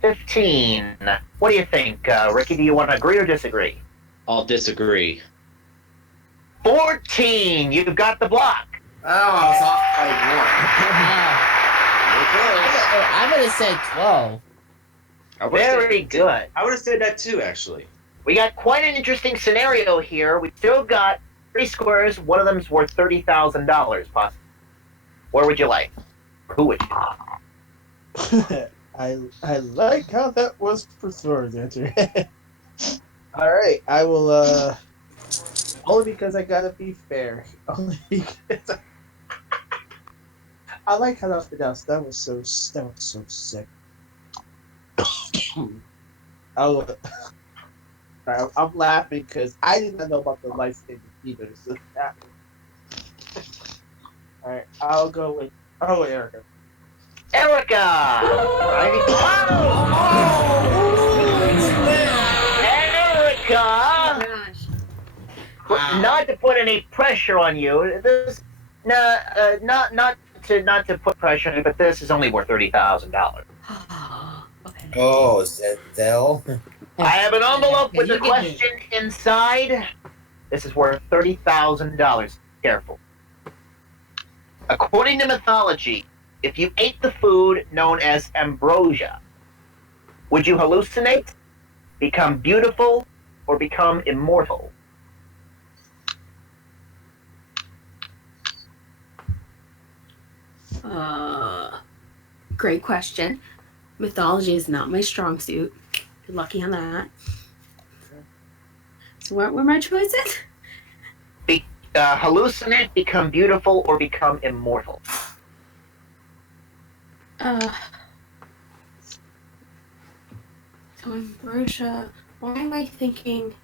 15. What do you think, Ricky? Do you want to agree or disagree? I'll disagree. 14. You've got the block. Oh, I was off by I'm gonna say 12. Very good. I would have said that too, actually. We got quite an interesting scenario here. We still got 3 squares. One of them's worth $30,000, possibly. Where would you like? Who would you? I like how that was preferred, answer. All right, I will. Only because I gotta be fair. Only because I like how that was pronounced. That was so sick. I'm laughing because I did not know about the lifesaving either. So all right, I'll go with Erica. Erica! Right? Erica! Not to put any pressure on you. This, not to put pressure on you, but this is only worth $30,000. Oh, is that all? I have an envelope with the question inside. This is worth $30,000. Careful. According to mythology, if you ate the food known as ambrosia, would you hallucinate, become beautiful, or become immortal? Great question. Mythology is not my strong suit. You're lucky on that. So what were my choices? Hallucinate, become beautiful, or become immortal. So ambrosia. Why am I thinking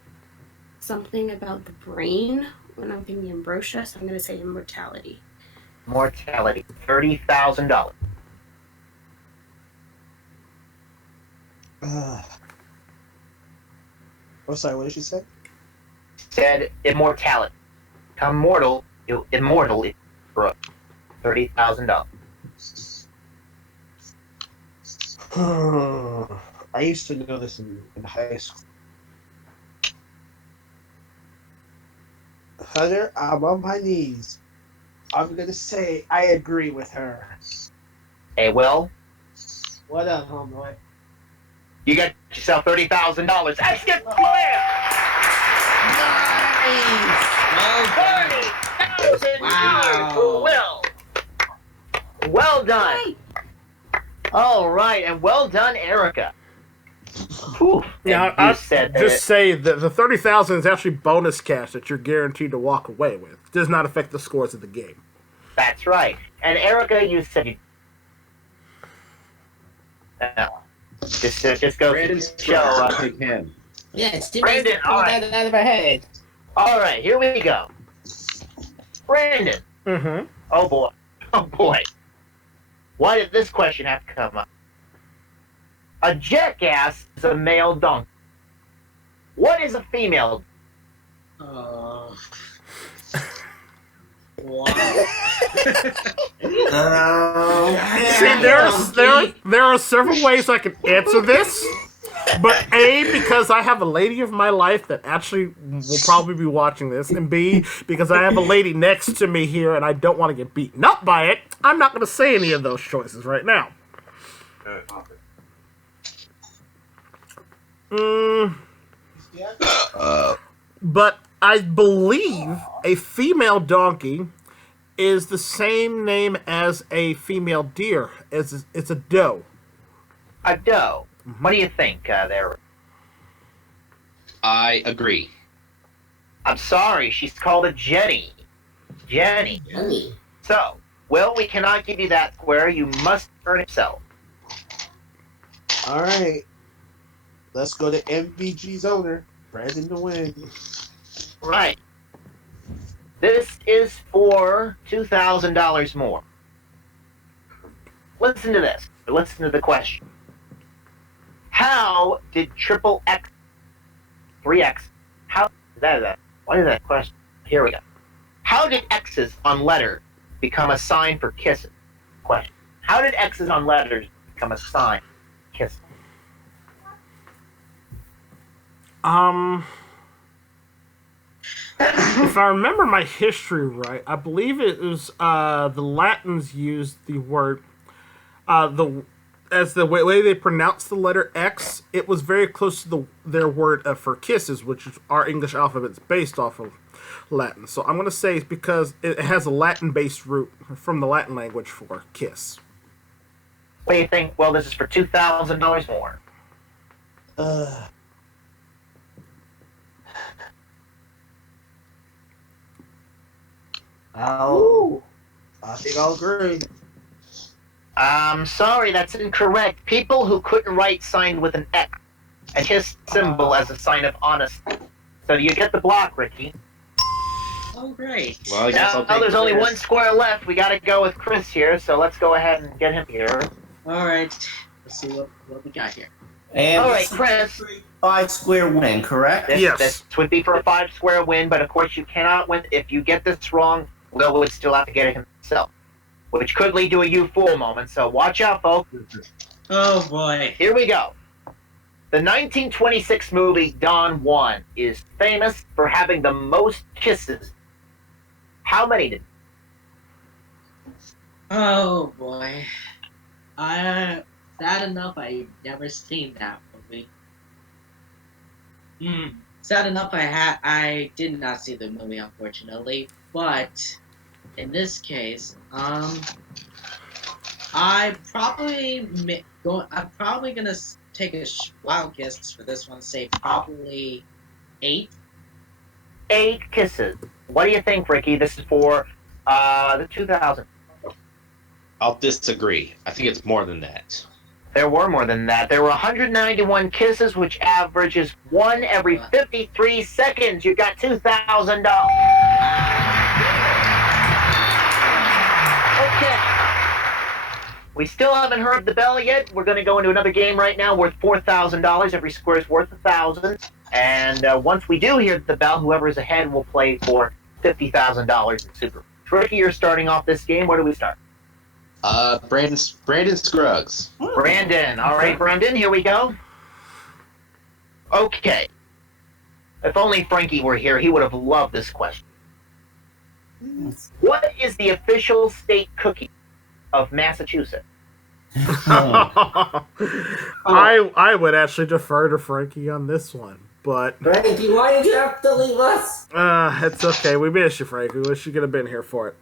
something about the brain when I'm thinking ambrosia? So I'm going to say immortality. Mortality, $30,000. Oh, sorry. What did she say? Said immortality. Become mortal, you immortal for $30,000. I used to know this in high school. Hunter, I'm on my knees. I'm gonna say I agree with her. Hey, Will, What up, homeboy? you got yourself $30,000. Extra square! Nice! Well done. 30,000 Wow. for Will. Well done. All right, and well done, Erica. Whew. Now, And you I said that just say that the 30,000 is actually bonus cash that you're guaranteed to walk away with. It does not affect the scores of the game. that's right. And Erica, you said you. Just go Brandon's show. pick him. Yeah, it's too Brandon, bad to pull alright. that out of my head. All right, here we go. Brandon. Mm-hmm. Oh boy. Oh boy. Why did this question have to come up? A jackass is a male donkey. What is a female? Wow. See, there are several ways I can answer this. But A, because I have a lady of my life that actually will probably be watching this, and B, because I have a lady next to me here and I don't want to get beaten up by it, I'm not going to say any of those choices right now. But I believe a female donkey is the same name as a female deer. It's a doe. A doe. What do you think there? I agree. I'm sorry, she's called a Jenny. Jenny. Jenny. So, well, we cannot give you that square. You must earn it yourself. All right. Let's go to MVG's owner, Brandon, to win. Right. This is for $2,000 more. Listen to this. Listen to the question. How did triple X, 3X, how is that? What is that question? Here we go. How did X's on letters become a sign for kisses? Question. How did X's on letters become a sign for kisses? If I remember my history right, I believe it was the Latins used the word as the way they pronounce the letter X. It was very close to their word for kisses, which is our English alphabet is based off of Latin. So I'm going to say it's because it has a Latin-based root from the Latin language for kiss. What do you think? Well, this is for $2,000 more. I think I'll agree. I'm sorry, that's incorrect. People who couldn't write signed with an X, a kiss symbol as a sign of honesty. So do you get the block, Ricky? Oh, great. Well, I guess I'll Now take there's only Chris. one square left. We got to go with Chris here, so let's go ahead and get him here. All right. Let's see what we got here. All right, Chris. 5 square win, correct? This would be for a 5 square win, but of course you cannot win. If you get this wrong, Will would still have to get it himself, which could lead to a you fool moment. So watch out, folks. Oh boy. Here we go. The 1926 movie Don Juan is famous for having the most kisses. How many did? Oh boy. Sad enough, I've never seen that movie. Sad enough, I did not see the movie, unfortunately. But in this case, I'm probably gonna take a wild guess for this one. Say probably 8. 8 kisses. What do you think, Ricky? This is for the 2000. I'll disagree. I think it's more than that. There were more than that. There were 191 kisses, which averages 1 every 53 seconds. You got $2,000. Okay. We still haven't heard the bell yet. We're going to go into another game right now worth $4,000. Every square is worth 1,000. And once we do hear the bell, whoever is ahead will play for $50,000 in Super. Ricky, you're starting off this game. Where do we start? Brandon Scruggs. Brandon. All right, Brandon, here we go. Okay. If only Frankie were here, he would have loved this question. What is the official state cookie of Massachusetts? I would actually defer to Frankie on this one, but Frankie, why did you have to leave us? it's okay. We miss you, Frankie. We wish you could have been here for it.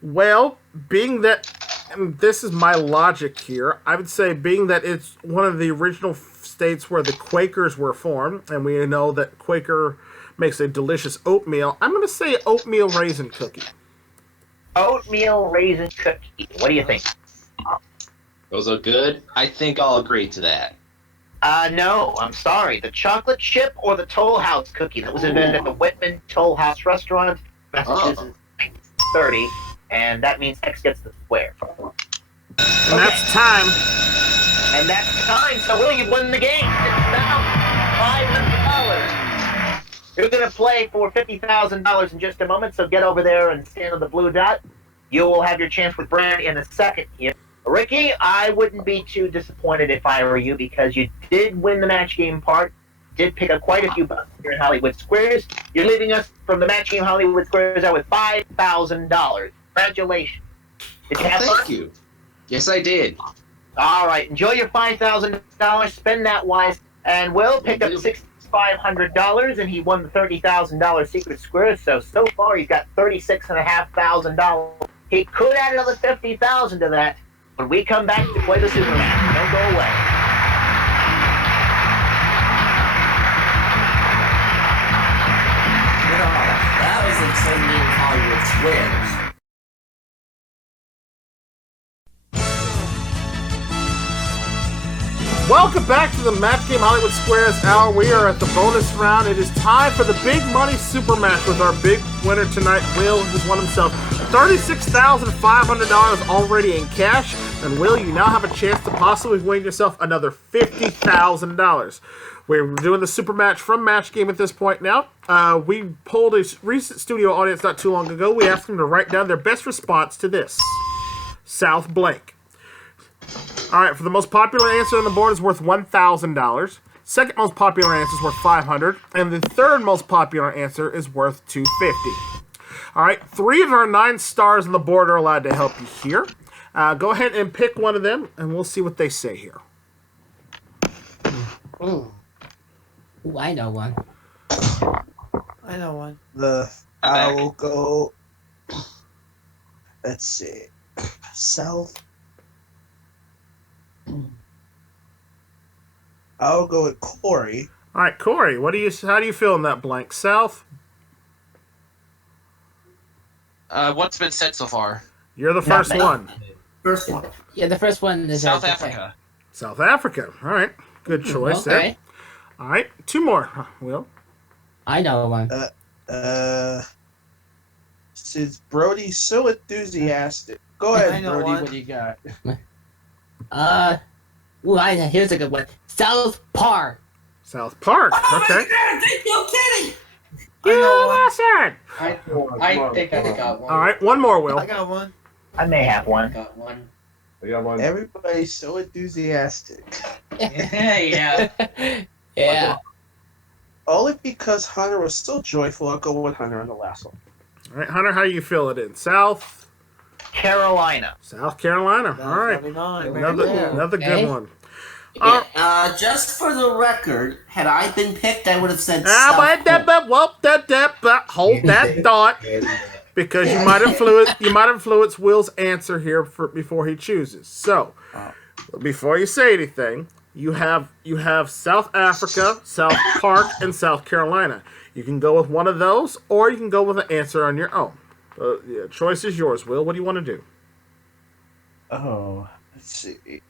Well, being that, and this is my logic here, I would say being that it's one of the original states where the Quakers were formed, and we know that Quaker makes a delicious oatmeal, I'm going to say oatmeal raisin cookie. Oatmeal raisin cookie. What do you think? Those are good. I think I'll agree to that. No, I'm sorry. The chocolate chip or the Toll House cookie that was invented at the Whitman Toll House restaurant, Massachusetts, 1930, and that means X gets the square. And that's time. And that's time. So, Will, you've won the game. It's now $500. You're going to play for $50,000 in just a moment, so get over there and stand on the blue dot. You will have your chance with Brand in a second here. Ricky, I wouldn't be too disappointed if I were you because you did win the match game part, did pick up quite a few bucks here in Hollywood Squares. You're leaving us from the match game Hollywood Squares out with $5,000. Congratulations. Did you have fun? Thank you. Yes, I did. All right, enjoy your $5,000. Spend that wise. And Will picked up $6,500, and he won the $30,000 Secret Square. So far, he's got $36,500. He could add another $50,000 to that when we come back to play the Superman. Don't go away. That was exciting Hollywood Squares. Welcome back to the Match Game Hollywood Squares Hour. We are at the bonus round. It is time for the big money super match with our big winner tonight, Will, who's won himself $36,500 already in cash. And Will, you now have a chance to possibly win yourself another $50,000. We're doing the super match from Match Game at this point now. We polled a recent studio audience not too long ago. We asked them to write down their best response to this. South blank. All right, for the most popular answer on the board is worth $1,000. Second most popular answer is worth $500, and the third most popular answer is worth $250. All right, 3 of our 9 stars on the board are allowed to help you here. Go ahead and pick one of them, and we'll see what they say here. Ooh, I know one. I know one. I will go. Let's see. South. I'll go with Corey. All right, Corey, how do you feel in that blank? South? What's been said so far? You're the first one. First one. Yeah, the first one is South Africa. South Africa. All right, good choice there. All right, 2 more. Will? I know one. Since Brody's so enthusiastic, go ahead, Brody. One. What do you got? Here's a good one. South Park. South Park. Okay. No kidding. I think I got one. All right, one more, Will. I got one. I may have one. I got one. Everybody's so enthusiastic. Yeah. Yeah. Only because Hunter was so joyful, I'll go with Hunter on the last one. All right, Hunter, how you feel it in? South Carolina. South Carolina. All right. Another good one. Just for the record, had I been picked, I would have said Hold that thought, because you might influence Will's answer here before he chooses. So, before you say anything, you have South Africa, South Park, and South Carolina. You can go with one of those, or you can go with an answer on your own. Choice is yours, Will. What do you want to do? Oh, let's see.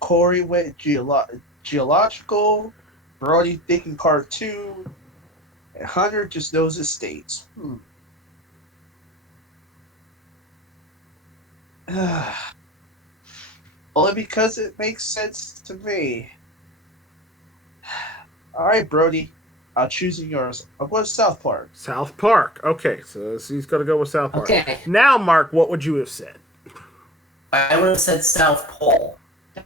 Corey went geological, Brody thinking cartoon, and Hunter just knows his states. Only because it makes sense to me. All right, Brody. choosing yours. I'm going to South Park. South Park. Okay, so he's going to go with South Park. Okay. Now, Mark, what would you have said? I would have said South Pole.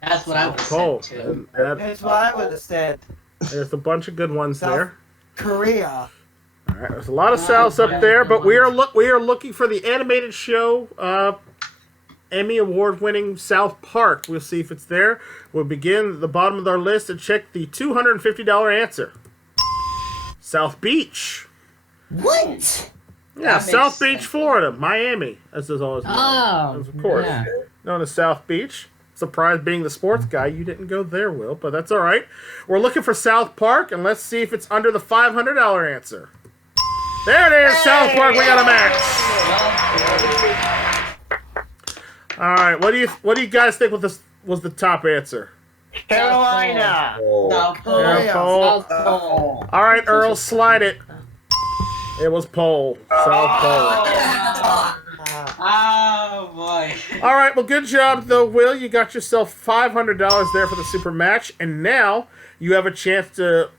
That's what I would have Pole. said too. Here's what I would have said. There's a bunch of good ones there. Korea. All right, there's a lot of Souths up there, but we are looking for the animated show, Emmy Award-winning South Park. We'll see if it's there. We'll begin at the bottom of our list and check the $250 answer. South Beach. What? Yeah, South Beach, Florida, Miami, as is always known. Oh, of course, yeah. known as South Beach. Surprised, being the sports guy, you didn't go there, Will, but that's all right. We're looking for South Park, and let's see if it's under the $500 answer. There it is, South Park. We got a match. All right, what do you guys think was the top answer? Carolina. South Pole. Yeah, Pole. South Pole. All right, Earl, slide it. It was Pole. South Pole. Oh boy. All right, well, good job, though, Will. You got yourself $500 there for the super match, and now you have a chance to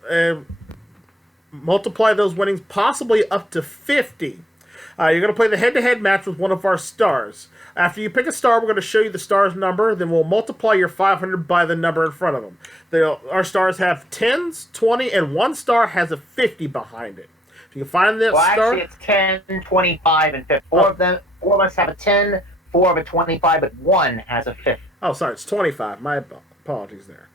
multiply those winnings possibly up to 50. You're going to play the head-to-head match with one of our stars. After you pick a star, we're going to show you the star's number, then we'll multiply your 500 by the number in front of them. Our stars have 10s, 20, and one star has a 50 behind it. If you can find that star... Actually, it's 10, 25, and 50. Four of us have a 10, 4 of a 25, but 1 has a 50. Oh, sorry, it's 25. My apologies there.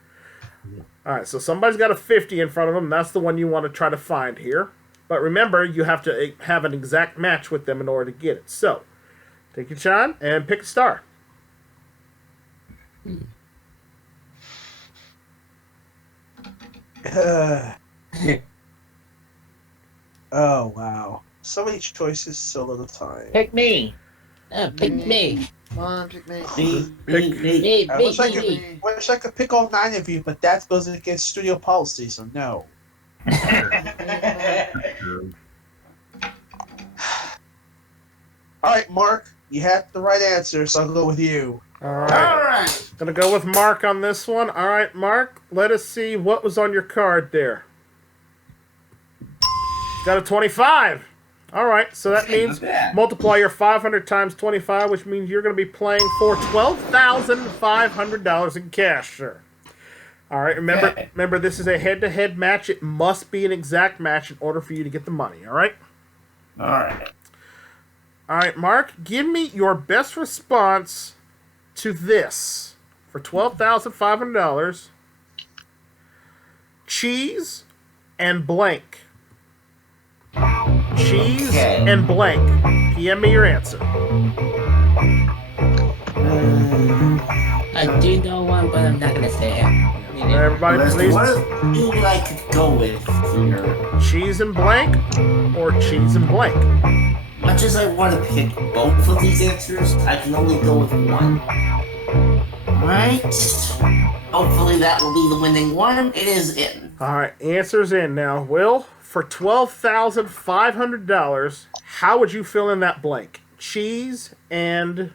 All right, so somebody's got a 50 in front of them. That's the one you want to try to find here. But remember, you have to have an exact match with them in order to get it. So, take your time and pick a star. Oh, wow. So many choices, so little time. Pick me. Pick me. Come on, pick me. Me. I wish I could pick all 9 of you, but that goes against studio policy, so no. All right, Mark, you had the right answer, so I'll go with you. All right. Gonna go with Mark on this one. All right, Mark, let us see what was on your card there. Got a 25. All right, so that means multiply your 500 times 25, which means you're going to be playing for $12,500 in cash, sir. All right, remember, this is a head-to-head match. It must be an exact match in order for you to get the money, all right? All right. All right, Mark, give me your best response to this. For $12,500, cheese and blank. Cheese and blank. PM me your answer. I do know one, but I'm not gonna say it. Everybody, please. What do I could go with here? Cheese and blank or cheese and blank? Much as I want to pick both of these answers, I can only go with one. Alright. Hopefully that will be the winning one. It is in. Alright, answer's in now. Will, for $12,500, how would you fill in that blank? Cheese and...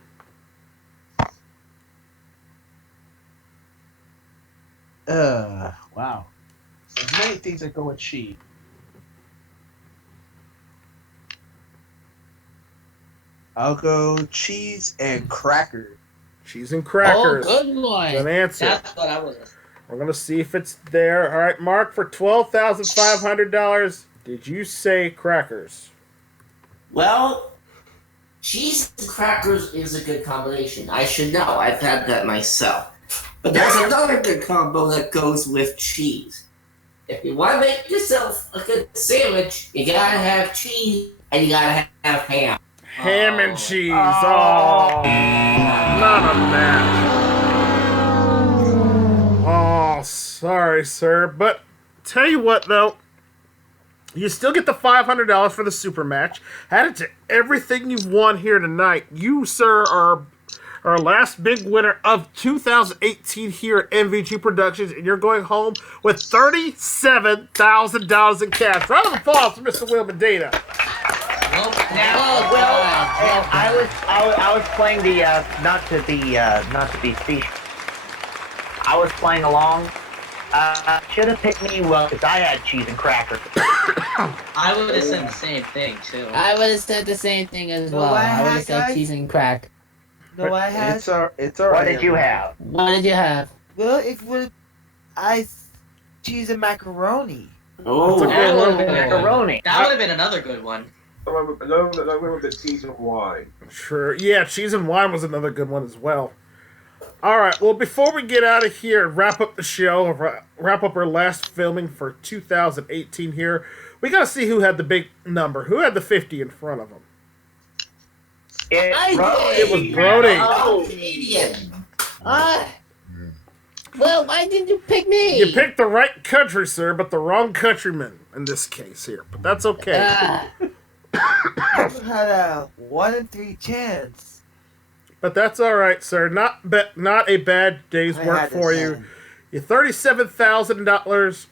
Wow. There's many things that go with cheese. I'll go cheese and cracker. Cheese and crackers. Oh, good one. Good answer. That's what I was. We're going to see if it's there. All right, Mark, for $12,500, did you say crackers? Well, cheese and crackers is a good combination. I should know. I've had that myself. But there's another good combo that goes with cheese. If you want to make yourself a good sandwich, you gotta have cheese and you gotta have ham. Ham and cheese. Oh, none of that. Oh, sorry, sir. But tell you what, though, you still get the $500 for the super match. Added to everything you've won here tonight, you, sir, are our last big winner of 2018 here at MVG Productions, and you're going home with $37,000 in cash. Round of applause for Mr. Will Medina. Now, Will, I was playing the not to be facetious. I was playing along. Should have picked me, well, because I had cheese and crackers. I would have said the same thing too. I would have said the same thing as well. I would have said cheese and crack. No, I had. It's all What right. did you have? What did you have? Well, it would. Cheese and macaroni. Oh, That would have been macaroni. That would have been another good one. I went with the cheese and wine. Sure. Yeah, cheese and wine was another good one as well. All right. Well, before we get out of here and wrap up the show, wrap up our last filming for 2018 here, we got to see who had the big number. Who had the 50 in front of them? It was Brody. Oh, idiot. Well, why didn't you pick me? You picked the right country, sir, but the wrong countryman in this case here. But that's okay. I had a 1 in 3 chance. But that's all right, sir. Not a bad day's I work had to for say. you. Your $37,000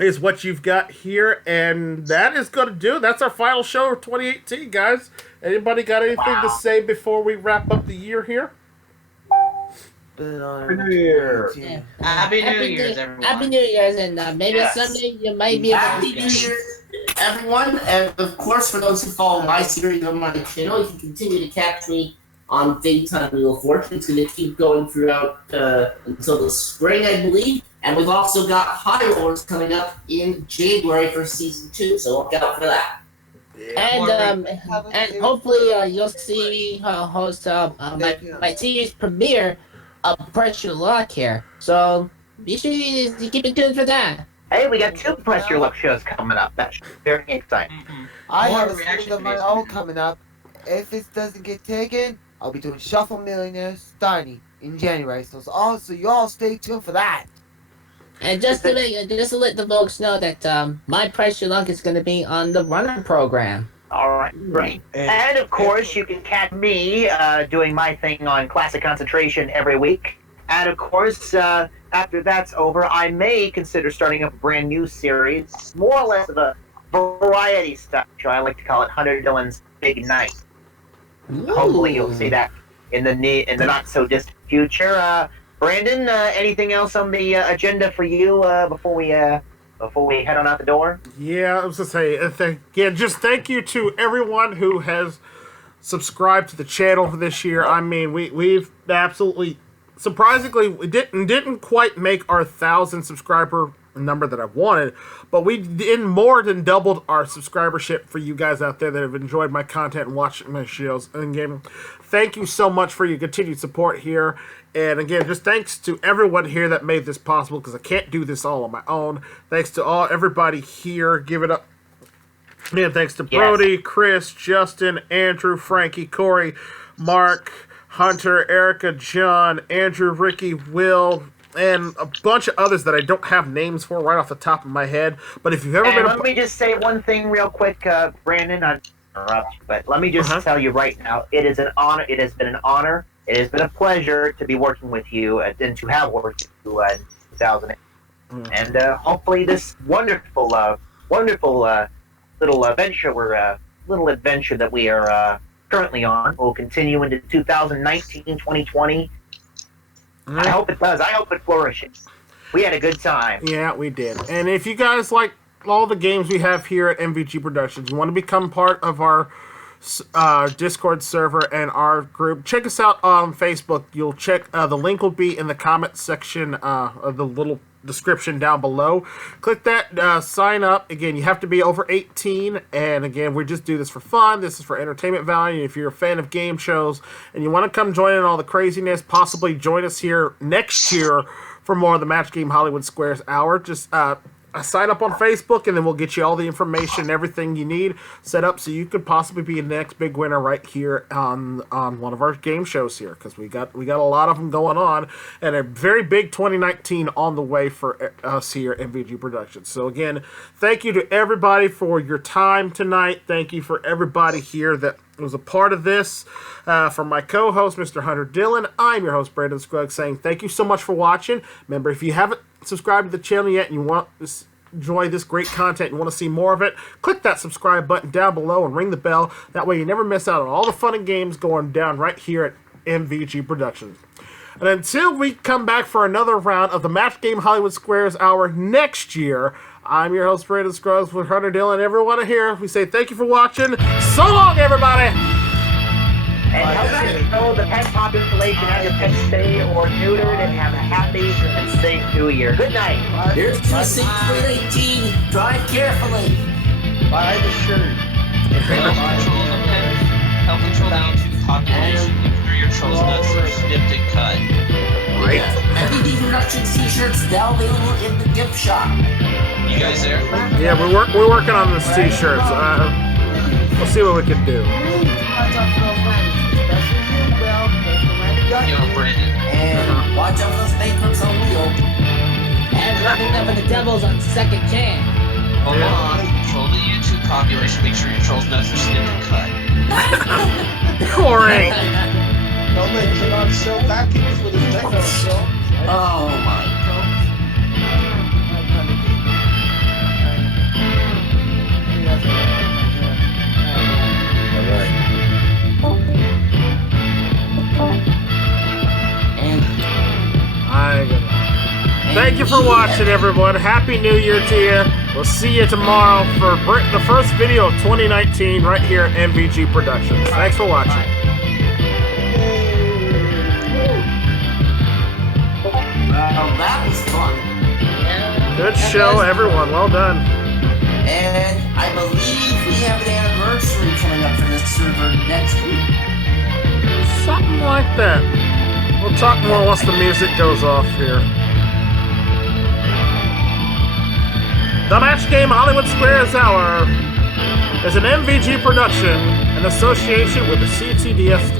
is what you've got here, and that is going to do it. That's our final show of 2018, guys. Anybody got anything to say before we wrap up the year here? Happy New Year. Yeah. Happy New Year's, everyone. Happy New Year's, and maybe someday you might be able to Happy New Year, everyone. And of course, for those who follow my series on my channel, you can continue to catch me on Daytime Wheel of Fortune. It's going to keep going throughout until the spring, I believe. And we've also got High Rollers coming up in January for season 2, so look out for that. And hopefully you'll see me host my series premiere of Pressure Lock here. So be sure you keep it tuned for that. Hey, we got 2 Pressure Luck shows coming up. That's very exciting. I More have a reaction series of my videos. own coming up. If it doesn't get taken, I'll be doing Shuffle Millionaire Steiny in January. So you all stay tuned for that. And just to let the folks know that my Pressure Luck is going to be on the Runner program. All right, great. And of course, you can catch me doing my thing on Classic Concentration every week. And of course, after that's over, I may consider starting up a brand new series, more or less of a variety stuff show. I like to call it Hunter Dillon's Big Night. Hopefully, you'll see that in the not so distant future. Brandon, anything else on the agenda for you before we head on out the door? Yeah, I was going to say, just thank you to everyone who has subscribed to the channel for this year. I mean, we've absolutely, surprisingly, we didn't quite make our 1,000 subscriber number that I wanted, but we did more than doubled our subscribership for you guys out there that have enjoyed my content and watched my shows. And again, thank you so much for your continued support here. And again, just thanks to everyone here that made this possible, because I can't do this all on my own. Thanks to everybody here. Give it up. Man, thanks to Brody, Chris, Justin, Andrew, Frankie, Corey, Mark, Hunter, Erica, John, Andrew, Ricky, Will, and a bunch of others that I don't have names for right off the top of my head. But if you've ever been... Let me just say one thing real quick, Brandon. I interrupt you, but let me just tell you right now, it is an honor. It has been an honor. It has been a pleasure to be working with you and to have worked with you in 2008. And hopefully this wonderful little adventure that we are currently on will continue into 2019, 2020. I hope it does. I hope it flourishes. We had a good time. Yeah, we did. And if you guys like all the games we have here at MVG Productions, you want to become part of our Discord server and our group, check us out on Facebook. You'll check the link will be in the comment section of the little description down below. Click that, sign up. Again, you have to be over 18, and again, we just do this for fun. This is for entertainment value. If you're a fan of game shows and you want to come join in all the craziness, possibly join us here next year for more of the Match Game Hollywood Squares Hour. Just sign up on Facebook, and then we'll get you all the information and everything you need set up so you could possibly be the next big winner right here on one of our game shows here, because we got a lot of them going on, and a very big 2019 on the way for us here at MVG Productions. So again, thank you to everybody for your time tonight. Thank you for everybody here that was a part of this. From my co-host, Mr. Hunter Dillon, I'm your host, Brandon Scruggs, saying thank you so much for watching. Remember, if you haven't subscribed to the channel yet and you want to enjoy this great content, you want to see more of it, click that subscribe button down below and ring the bell. That way you never miss out on all the fun and games going down right here at MVG Productions. And until we come back for another round of the Match Game Hollywood Squares Hour next year, I'm your host, Brandon Scruggs, with Hunter Dillon and everyone here. We say thank you for watching. So long, everybody! And help control the pet population, have your pets stay or neutered, and have a happy and safe New Year. Good night. Here's to 2018. Drive carefully. Buy the shirt. Help control the YouTube population. Make sure your trolls nuts are snipped and cut. Right. MVG Productions t-shirts now available in the gift shop. You guys there? Yeah, we're working on these t-shirts. We'll see what we can do. You know, Brandon. And watch out for those bankrupts on wheel. And remember the devil's on second chance. Hold on. Control the YouTube population. Make sure your trolls nuts are snipped and cut. Corey! Don't let Kennard sell vacuums with his techno show. Oh my god. Thank you for watching, everyone. Happy New Year to you. We'll see you tomorrow for the first video of 2019 right here at MVG Productions. Thanks for watching. Well, that was fun. Good show, everyone. Well done. And I believe we have an anniversary coming up for this server next week. Something like that. We'll talk more once the music goes off here. The Match Game Hollywood Squares Hour is an MVG production in association with the CTDS.